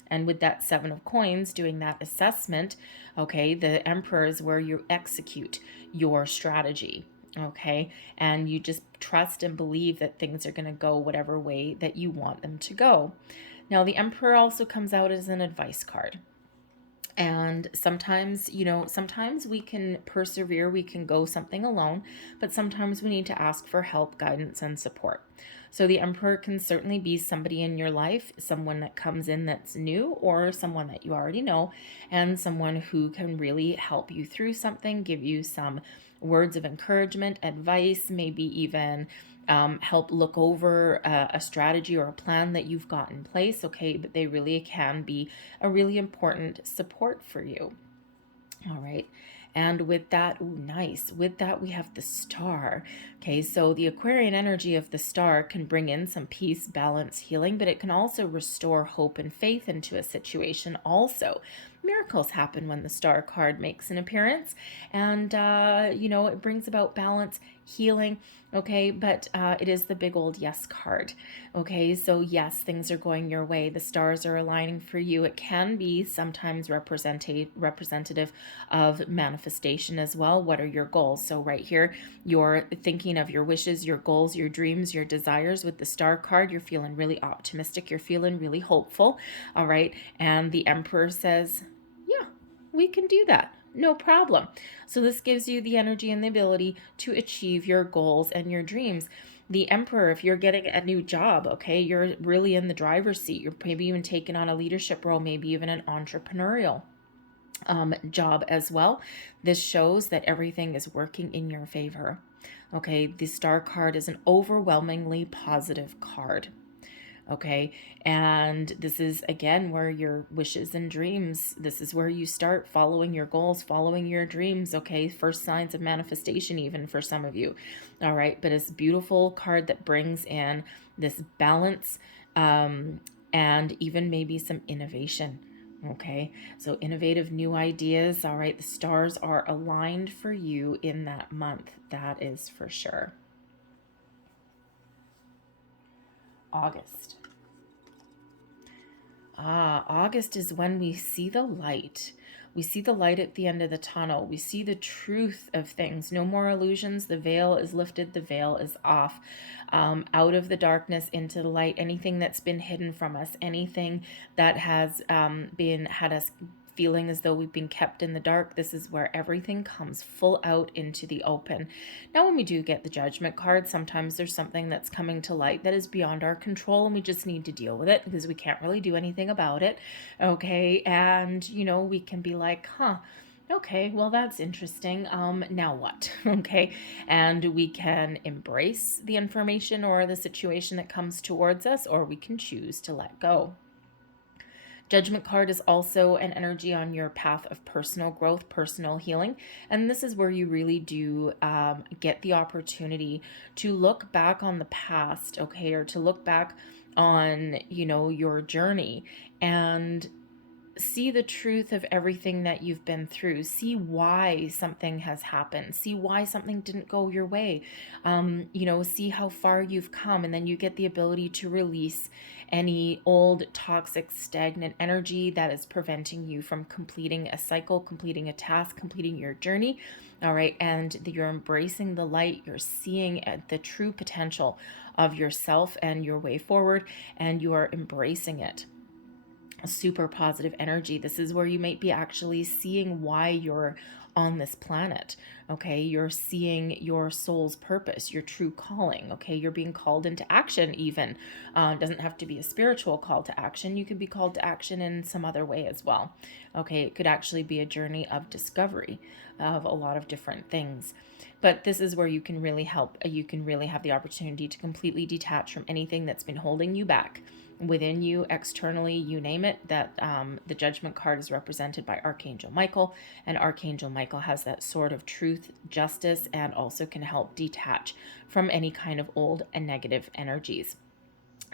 And with that Seven of Coins, doing that assessment, okay, the Emperor is where you execute your strategy, okay? And you just trust and believe that things are going to go whatever way that you want them to go. Now, the Emperor also comes out as an advice card. And sometimes, sometimes we can persevere, we can go something alone, but sometimes we need to ask for help, guidance, and support. So the Emperor can certainly be somebody in your life, someone that comes in that's new, or someone that you already know, and someone who can really help you through something, give you some words of encouragement, advice, maybe even help look over a strategy or a plan that you've got in place, okay? But they really can be a really important support for you. All right. And with that, ooh, nice. With that, we have the Star. Okay, so the Aquarian energy of the Star can bring in some peace, balance, healing, but it can also restore hope and faith into a situation also. Miracles happen when the Star card makes an appearance, and, it brings about balance, healing, okay, but it is the big old yes card, okay, so yes, things are going your way, the stars are aligning for you. It can be sometimes representative of manifestation as well. What are your goals? So right here, you're thinking of your wishes, your goals, your dreams, your desires. With the Star card, you're feeling really optimistic, you're feeling really hopeful, all right, and the Emperor says, yeah, we can do that. No problem. So this gives you the energy and the ability to achieve your goals and your dreams. The Emperor, if you're getting a new job, okay, you're really in the driver's seat. You're maybe even taking on a leadership role, maybe even an entrepreneurial job as well. This shows that everything is working in your favor. Okay, the Star card is an overwhelmingly positive card. Okay, and this is again where your wishes and dreams, this is where you start following your goals, following your dreams. Okay, first signs of manifestation even for some of you. All right, but it's a beautiful card that brings in this balance, and even maybe some innovation. Okay, so innovative new ideas. All right, the stars are aligned for you in that month, that is for sure. August. August is when we see the light. We see the light at the end of the tunnel. We see the truth of things. No more illusions. The veil is lifted. The veil is off. Out of the darkness into the light. Anything that's been hidden from us. Anything that has had us feeling as though we've been kept in the dark. This is where everything comes full out into the open. Now, when we do get the Judgment card, sometimes there's something that's coming to light that is beyond our control, and we just need to deal with it because we can't really do anything about it. Okay, and we can be like, okay, well, that's interesting. Now what? Okay, and we can embrace the information or the situation that comes towards us, or we can choose to let go. Judgment card is also an energy on your path of personal growth, personal healing. And this is where you really do get the opportunity to look back on the past, okay, or to look back on, your journey and see the truth of everything that you've been through. See why something has happened. See why something didn't go your way. See how far you've come, and then you get the ability to release any old, toxic, stagnant energy that is preventing you from completing a cycle, completing a task, completing your journey. All right, and you're embracing the light. You're seeing the true potential of yourself and your way forward, and you are embracing it. Super positive energy. This is where you might be actually seeing why you're on this planet. Okay, you're seeing your soul's purpose, your true calling. Okay, you're being called into action, even. Doesn't have to be a spiritual call to action. You could be called to action in some other way as well. Okay, it could actually be a journey of discovery of a lot of different things. But this is where you can really help. You can really have the opportunity to completely detach from anything that's been holding you back, within you, externally, you name it. That the Judgment card is represented by Archangel Michael, and Archangel Michael has that sword of truth, justice, and also can help detach from any kind of old and negative energies.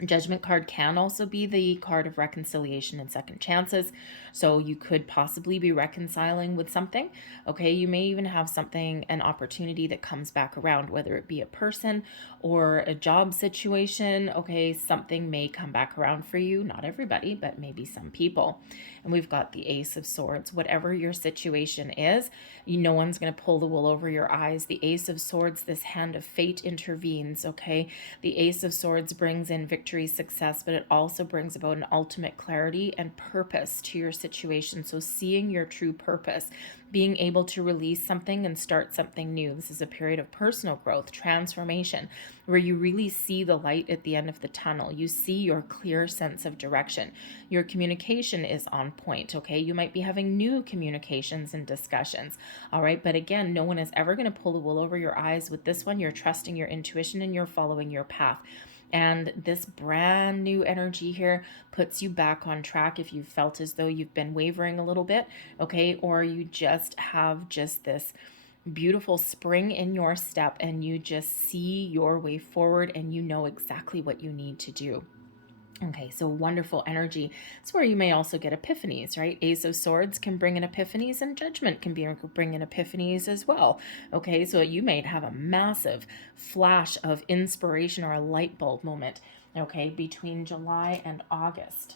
Judgment card can also be the card of reconciliation and second chances. So you could possibly be reconciling with something. Okay, you may even have something, an opportunity that comes back around, whether it be a person or a job situation. Okay, something may come back around for you. Not everybody, but maybe some people. And we've got the Ace of Swords. Whatever your situation is, no one's going to pull the wool over your eyes. The Ace of Swords, this hand of fate intervenes. Okay, the Ace of Swords brings in victory, success, but it also brings about an ultimate clarity and purpose to your situation. So seeing your true purpose, being able to release something and start something new. This is a period of personal growth, transformation, where you really see the light at the end of the tunnel. You see your clear sense of direction. Your communication is on point, okay? You might be having new communications and discussions, all right? But again, no one is ever going to pull the wool over your eyes. With this one, you're trusting your intuition and you're following your path. And this brand new energy here puts you back on track if you felt as though you've been wavering a little bit, okay? Or you just have this beautiful spring in your step and you just see your way forward and you know exactly what you need to do. Okay, so wonderful energy. It's where you may also get epiphanies, right? Ace of Swords can bring in epiphanies, and Judgment can bring in epiphanies as well. Okay, so you may have a massive flash of inspiration or a light bulb moment, okay, between July and August.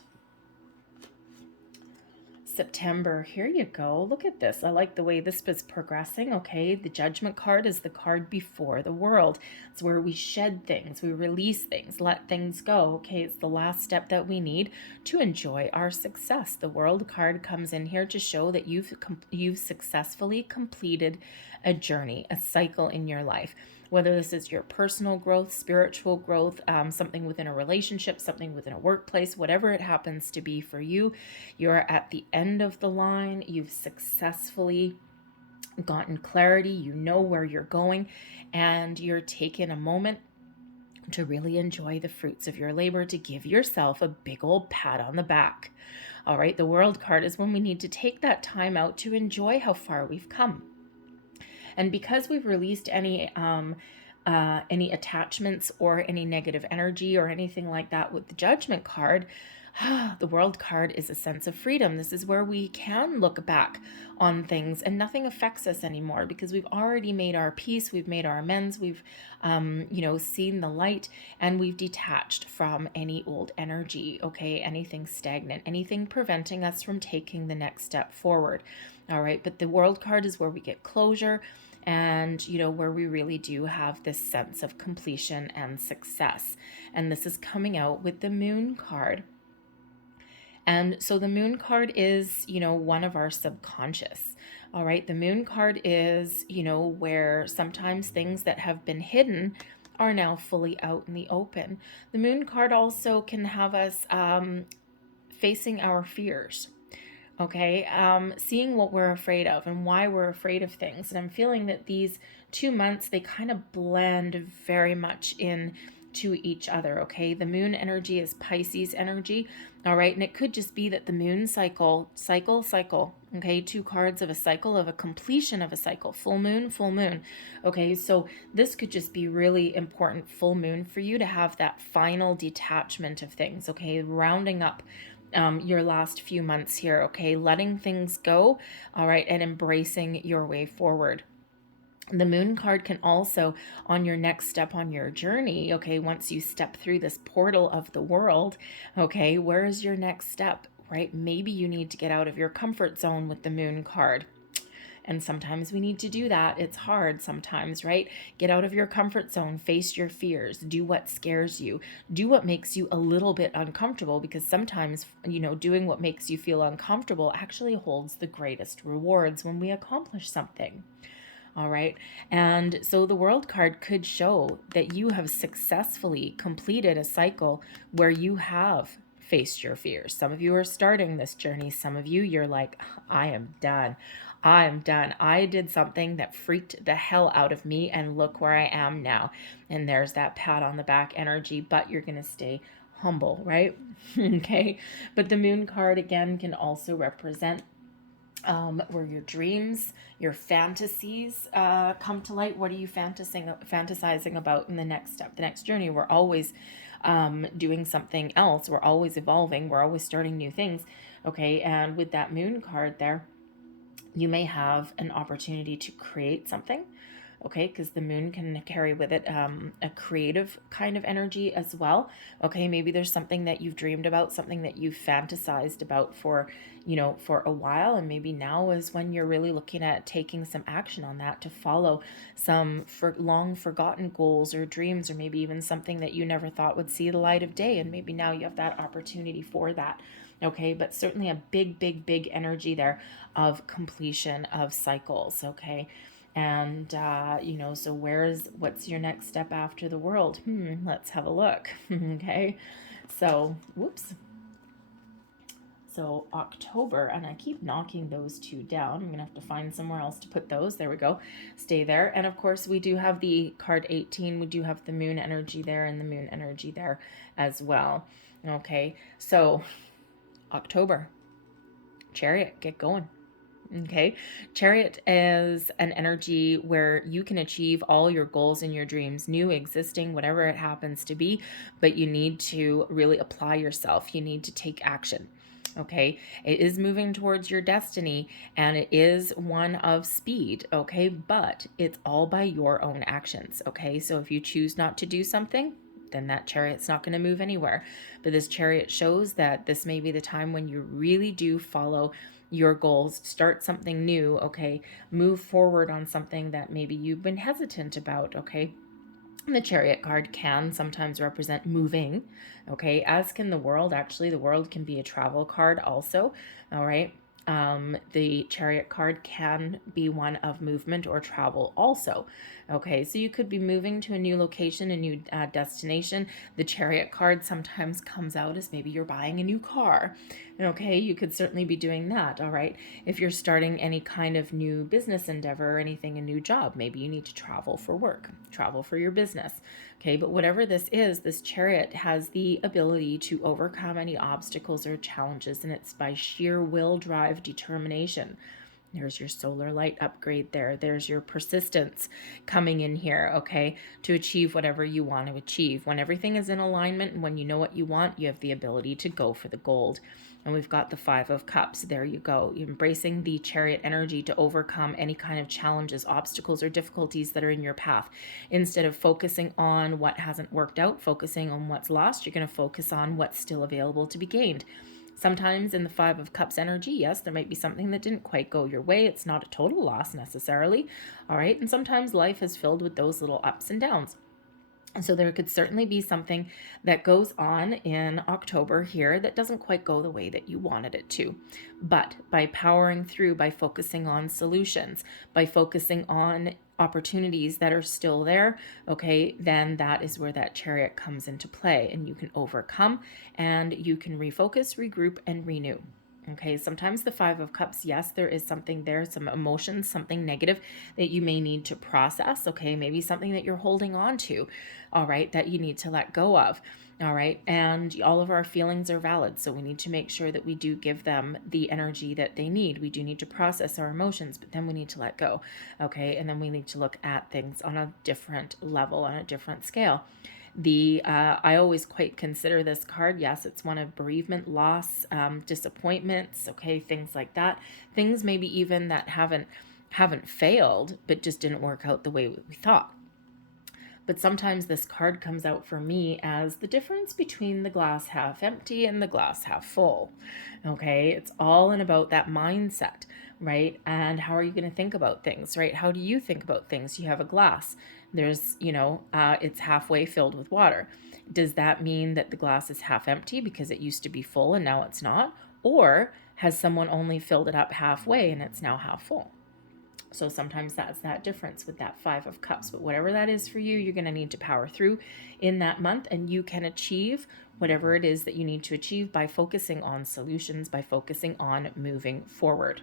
September, here you go. Look at this. I like the way this is progressing. Okay, the Judgment card is the card before the world. It's where we shed things, we release things, let things go. Okay, it's the last step that we need to enjoy our success. The World card comes in here to show that you've successfully completed a journey, a cycle in your life. Whether this is your personal growth, spiritual growth, something within a relationship, something within a workplace, whatever it happens to be for you, you're at the end of the line. You've successfully gotten clarity. You know where you're going, and you're taking a moment to really enjoy the fruits of your labor, to give yourself a big old pat on the back. All right, the World card is when we need to take that time out to enjoy how far we've come. And because we've released any attachments or any negative energy or anything like that with the Judgment card, the World card is a sense of freedom. This is where we can look back on things and nothing affects us anymore because we've already made our peace, we've made our amends, we've seen the light, and we've detached from any old energy, okay, anything stagnant, anything preventing us from taking the next step forward. All right, but the World card is where we get closure and, where we really do have this sense of completion and success. And this is coming out with the Moon card. And so the Moon card is, one of our subconscious. All right, the Moon card is, where sometimes things that have been hidden are now fully out in the open. The Moon card also can have us facing our fears. Okay, seeing what we're afraid of and why we're afraid of things. And I'm feeling that these 2 months, they kind of blend very much in to each other. Okay, the Moon energy is Pisces energy. All right, and it could just be that the Moon cycle. Okay, 2 cards of a cycle, of a completion of a cycle, full moon. Okay, so this could just be really important, full moon, for you to have that final detachment of things. Okay, rounding up your last few months here, okay, letting things go, all right, and embracing your way forward. The Moon card can also, on your next step on your journey, okay, once you step through this portal of the world, okay, where is your next step, right? Maybe you need to get out of your comfort zone with the Moon card. And sometimes we need to do that. It's hard sometimes, right? Get out of your comfort zone, face your fears, do what scares you, do what makes you a little bit uncomfortable, because sometimes, doing what makes you feel uncomfortable actually holds the greatest rewards when we accomplish something. All right. And so the World card could show that you have successfully completed a cycle where you have faced your fears. Some of you are starting this journey. Some of you, you're like, I am done. I am done. I did something that freaked the hell out of me, and look where I am now. And there's that pat on the back energy, but you're going to stay humble, right? Okay. But the Moon card, again, can also represent where your dreams, your fantasies come to light. What are you fantasizing about in the next step, the next journey? We're always doing something else. We're always evolving. We're always starting new things. Okay, and with that Moon card there, you may have an opportunity to create something. Okay, because the moon can carry with it a creative kind of energy as well. Okay, maybe there's something that you've dreamed about, something that you've fantasized about for a while, and maybe now is when you're really looking at taking some action on that to follow some long forgotten goals or dreams, or maybe even something that you never thought would see the light of day, and maybe now you have that opportunity for that. Okay, but certainly a big energy there of completion of cycles. Okay. And, so what's your next step after the world? Let's have a look. Okay. So, whoops. So October, and I keep knocking those two down. I'm going to have to find somewhere else to put those. There we go. Stay there. And of course, we do have the card 18. We do have the moon energy there and the moon energy there as well. Okay. So October, Chariot, get going. Okay. Chariot is an energy where you can achieve all your goals and your dreams, new, existing, whatever it happens to be, but you need to really apply yourself. You need to take action. Okay. It is moving towards your destiny, and it is one of speed. Okay. But it's all by your own actions. Okay. So if you choose not to do something, then that chariot's not going to move anywhere. But this chariot shows that this may be the time when you really do follow your goals, start something new, okay? Move forward on something that maybe you've been hesitant about, okay? And the Chariot card can sometimes represent moving, okay? As can the World. Actually, the World can be a travel card also, all right? The Chariot card can be one of movement or travel also. Okay, so you could be moving to a new location, a new destination. The Chariot card sometimes comes out as maybe you're buying a new car. Okay, you could certainly be doing that, all right? If you're starting any kind of new business endeavor or anything, a new job, maybe you need to travel for work, travel for your business. Okay, but whatever this is, this chariot has the ability to overcome any obstacles or challenges, and it's by sheer will, drive, determination. There's your solar light upgrade there. There's your persistence coming in here, okay, to achieve whatever you want to achieve. When everything is in alignment and when you know what you want, you have the ability to go for the gold. And we've got the 5 of Cups. There you go. You're embracing the chariot energy to overcome any kind of challenges, obstacles, or difficulties that are in your path. Instead of focusing on what hasn't worked out, focusing on what's lost, you're going to focus on what's still available to be gained. Sometimes in the 5 of Cups energy, yes, there might be something that didn't quite go your way. It's not a total loss necessarily. All right. And sometimes life is filled with those little ups and downs. And so there could certainly be something that goes on in October here that doesn't quite go the way that you wanted it to. But by powering through, by focusing on solutions, by focusing on opportunities that are still there, okay, then that is where that chariot comes into play, and you can overcome and you can refocus, regroup, and renew. Okay, sometimes the 5 of Cups, yes, there is something there, some emotions, something negative that you may need to process. Okay, maybe something that you're holding on to, all right, that you need to let go of. All right, and all of our feelings are valid, so we need to make sure that we do give them the energy that they need. We do need to process our emotions, but then we need to let go. Okay, and then we need to look at things on a different level, on a different scale. I always quite consider this card, yes, it's one of bereavement, loss, disappointments, okay, things like that. Things maybe even that haven't failed, but just didn't work out the way we thought. But sometimes this card comes out for me as the difference between the glass half empty and the glass half full. Okay, it's all in about that mindset. right? And how are you going to think about things, right? How do you think about things? You have a glass. There's, it's halfway filled with water. Does that mean that the glass is half empty because it used to be full and now it's not? Or has someone only filled it up halfway and it's now half full? So sometimes that's that difference with that Five of Cups. But whatever that is for you, you're going to need to power through in that month, and you can achieve whatever it is that you need to achieve by focusing on solutions, by focusing on moving forward.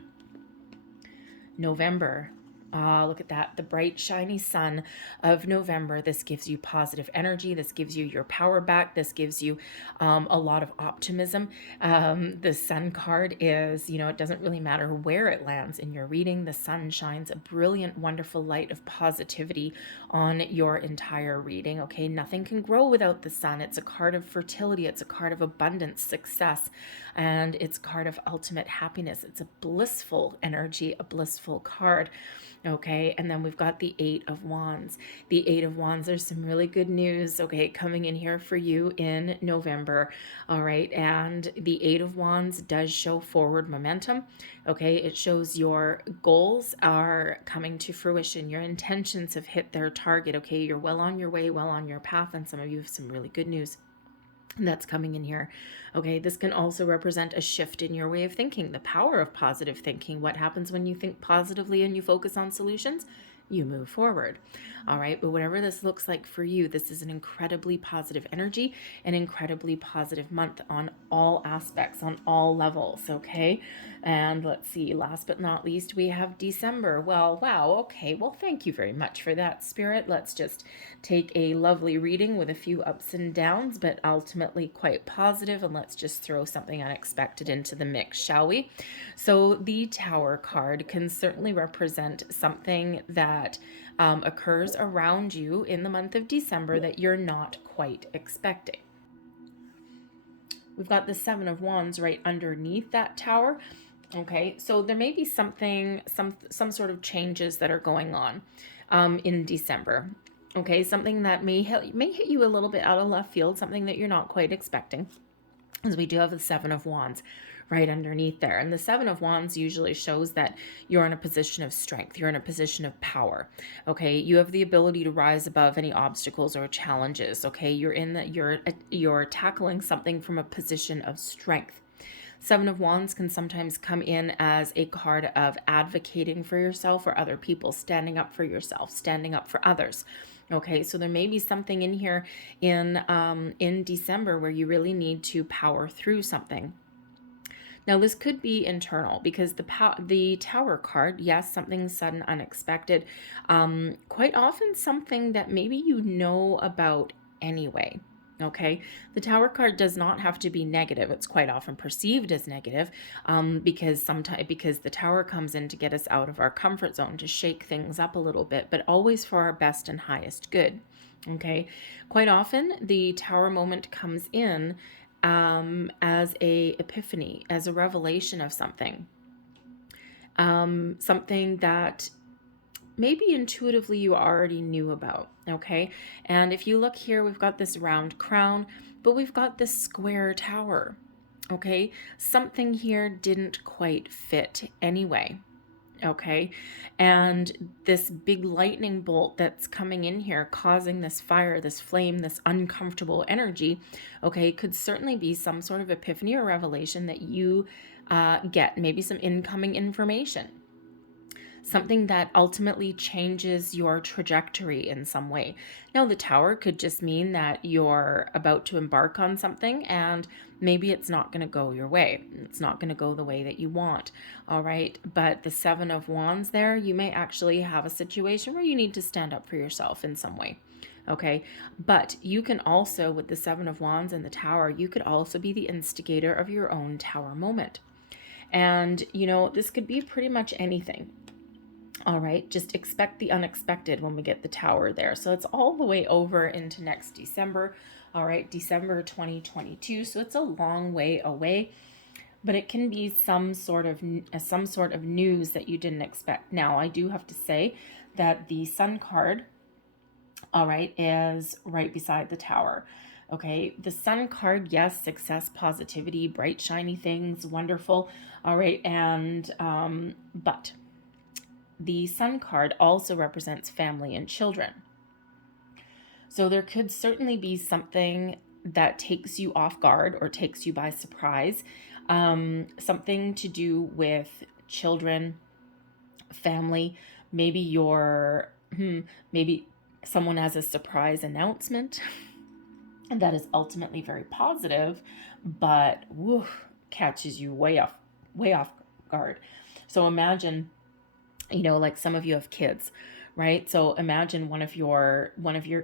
November. Look at that, the bright, shiny sun of November. This gives you positive energy. This gives you your power back. This gives you a lot of optimism. The sun card is, it doesn't really matter where it lands in your reading. The sun shines a brilliant, wonderful light of positivity on your entire reading. Okay, nothing can grow without the sun. It's a card of fertility. It's a card of abundance, success, and it's a card of ultimate happiness. It's a blissful energy, a blissful card. Okay, and then we've got the Eight of Wands. The Eight of Wands, there's some really good news, okay, coming in here for you in November. All right, and the Eight of Wands does show forward momentum. Okay, it shows your goals are coming to fruition. Your intentions have hit their target. Okay, you're well on your way, well on your path, and some of you have some really good news that's coming in here. Okay, this can also represent a shift in your way of thinking, the power of positive thinking. What happens when you think positively and you focus on solutions? You move forward. All right, but whatever this looks like for you, this is an incredibly positive energy, an incredibly positive month on all aspects, on all levels, okay? And let's see, last but not least, we have December. Well, wow, okay, well, thank you very much for that, Spirit. Let's just take a lovely reading with a few ups and downs, but ultimately quite positive, and let's just throw something unexpected into the mix, shall we? So the Tower card can certainly represent something that occurs around you in the month of December that you're not quite expecting. We've got the Seven of Wands right underneath that tower. Okay, so there may be something, some sort of changes that are going on in December. Okay, something that may hit you a little bit out of left field, something that you're not quite expecting, as we do have the Seven of Wands right underneath there. And the Seven of Wands usually shows that you're in a position of strength. You're in a position of power. Okay, you have the ability to rise above any obstacles or challenges. Okay, you're tackling something from a position of strength. Seven of Wands can sometimes come in as a card of advocating for yourself or other people, standing up for yourself, standing up for others. Okay, so there may be something in here in December where you really need to power through something. Now, this could be internal because the Tower card, yes, something sudden, unexpected, quite often something that maybe you know about anyway. Okay, the Tower card does not have to be negative. It's quite often perceived as negative because the Tower comes in to get us out of our comfort zone, to shake things up a little bit, but always for our best and highest good. Okay, quite often the Tower moment comes in as a epiphany, as a revelation of something, something that maybe intuitively you already knew about. Okay, and if you look here, we've got this round crown, but we've got this square tower. Okay, something here didn't quite fit anyway. Okay, and this big lightning bolt that's coming in here, causing this fire, this flame, this uncomfortable energy, okay, could certainly be some sort of epiphany or revelation that you get, maybe some incoming information, something that ultimately changes your trajectory in some way. Now, the Tower could just mean that you're about to embark on something and maybe it's not going to go your way. It's not going to go the way that you want. All right. But the Seven of Wands there, you may actually have a situation where you need to stand up for yourself in some way. Okay. But you can also, with the Seven of Wands and the Tower, you could also be the instigator of your own Tower moment. And, this could be pretty much anything. All right, just expect the unexpected when we get the Tower there. So it's all the way over into next December. All right, December 2022. So it's a long way away, but it can be some sort of news that you didn't expect. Now, I do have to say that the Sun card, all right, is right beside the Tower. Okay, the Sun card, yes, success, positivity, bright, shiny things, wonderful. All right, and but the Sun card also represents family and children. So there could certainly be something that takes you off guard or takes you by surprise, something to do with children, family, maybe maybe someone has a surprise announcement that is ultimately very positive, but catches you way off guard. So imagine, like some of you have kids, right? So imagine one of your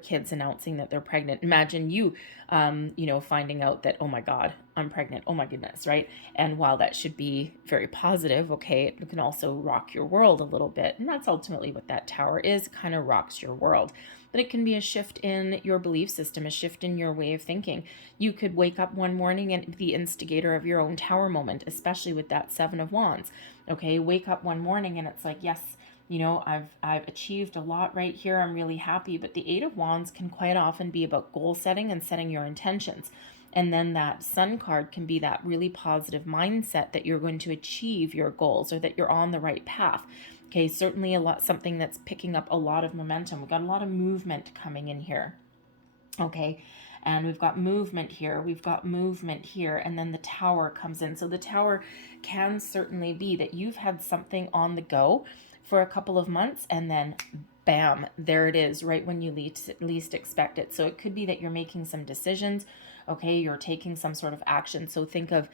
kids announcing that they're pregnant. Imagine you finding out that, oh my God, I'm pregnant, oh my goodness, right? And while that should be very positive, okay, it can also rock your world a little bit. And that's ultimately what that tower is. It kind of rocks your world. But it can be a shift in your belief system, a shift in your way of thinking. You could wake up one morning and be the instigator of your own tower moment, especially with that Seven of Wands. Okay, wake up one morning and it's like, yes, I've achieved a lot right here. I'm really happy. But the Eight of Wands can quite often be about goal setting and setting your intentions. And then that Sun card can be that really positive mindset that you're going to achieve your goals or that you're on the right path. Okay, certainly something that's picking up a lot of momentum. We've got a lot of movement coming in here. Okay, and we've got movement here, we've got movement here, and then the Tower comes in. So the Tower can certainly be that you've had something on the go for a couple of months, and then bam, there it is, right when you least expect it. So it could be that you're making some decisions, okay, you're taking some sort of action. So think of,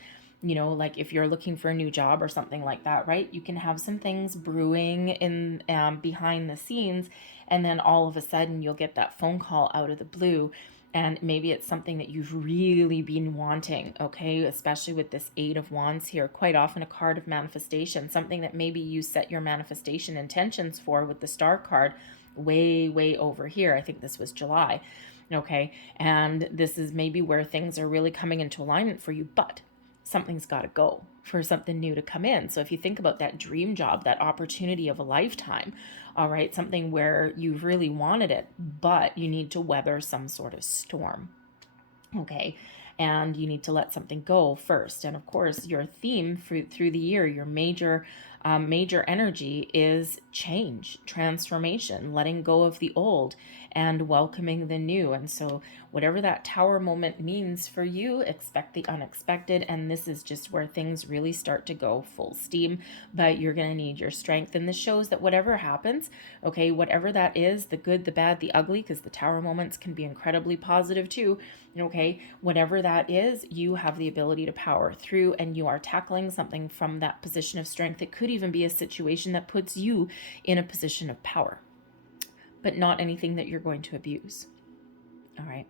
like if you're looking for a new job or something like that, right? You can have some things brewing in behind the scenes, and then all of a sudden you'll get that phone call out of the blue, and maybe it's something that you've really been wanting, okay? Especially with this Eight of Wands here, quite often a card of manifestation, something that maybe you set your manifestation intentions for with the Star card way over here. I think this was July, okay? And this is maybe where things are really coming into alignment for you, but something's got to go for something new to come in. So if you think about that dream job, that opportunity of a lifetime, all right, something where you've really wanted it, but you need to weather some sort of storm, okay? And you need to let something go first. And of course, your theme through the year, your major energy is change, transformation, letting go of the old and welcoming the new. And so whatever that Tower moment means for you, expect the unexpected. And this is just where things really start to go full steam, but you're going to need your strength. And this shows that whatever happens, okay, whatever that is, the good, the bad, the ugly, because the Tower moments can be incredibly positive too, okay, whatever that is, you have the ability to power through, and you are tackling something from that position of strength. It could even be a situation that puts you in a position of power, but not anything that you're going to abuse. All right,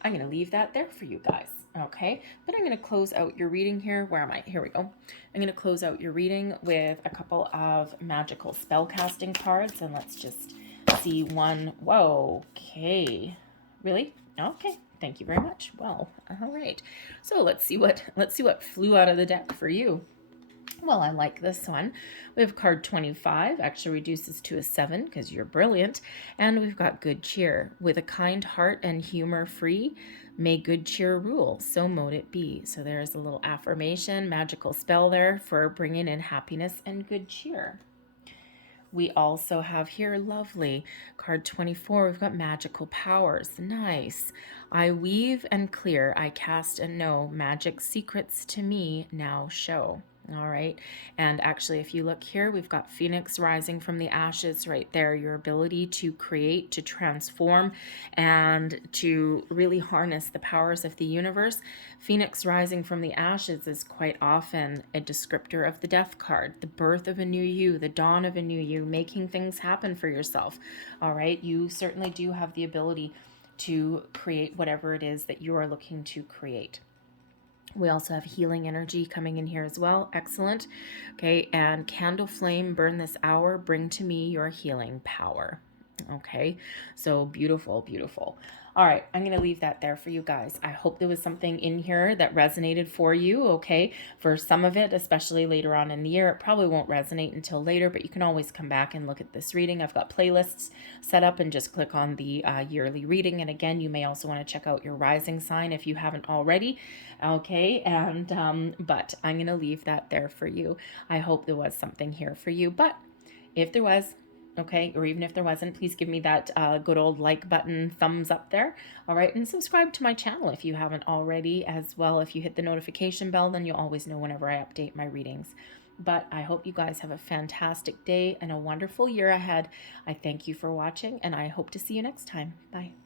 I'm going to leave that there for you guys. Okay, but I'm going to close out your reading here. Where am I? Here we go. I'm going to close out your reading with a couple of magical spell casting cards, and let's just see one. Whoa, okay, really? Okay, thank you very much. Well, all right. So let's see what flew out of the deck for you. Well, I like this one. We have card 25, actually reduces to a 7 because you're brilliant. And we've got good cheer. With a kind heart and humor free, may good cheer rule, so mote it be. So there's a little affirmation, magical spell there for bringing in happiness and good cheer. We also have here, lovely, card 24, we've got magical powers. Nice. I weave and clear, I cast and know, magic secrets to me now show. All right. And actually, if you look here, we've got Phoenix rising from the ashes right there. Your ability to create, to transform, and to really harness the powers of the universe. Phoenix rising from the ashes is quite often a descriptor of the Death card, the birth of a new you, the dawn of a new you, making things happen for yourself. All right. You certainly do have the ability to create whatever it is that you are looking to create. We also have healing energy coming in here as well. Excellent. Okay, and candle flame, burn this hour, bring to me your healing power. Okay, so beautiful, beautiful. All right, I'm going to leave that there for you guys. I hope there was something in here that resonated for you, okay? For some of it, especially later on in the year, it probably won't resonate until later, but you can always come back and look at this reading. I've got playlists set up, and just click on the yearly reading. And again, you may also want to check out your rising sign if you haven't already, okay? And but I'm going to leave that there for you. I hope there was something here for you, but if there was, okay, or even if there wasn't, please give me that good old like button, thumbs up there. All right, and subscribe to my channel if you haven't already as well. If you hit the notification bell, then you'll always know whenever I update my readings. But I hope you guys have a fantastic day and a wonderful year ahead. I thank you for watching, and I hope to see you next time. Bye.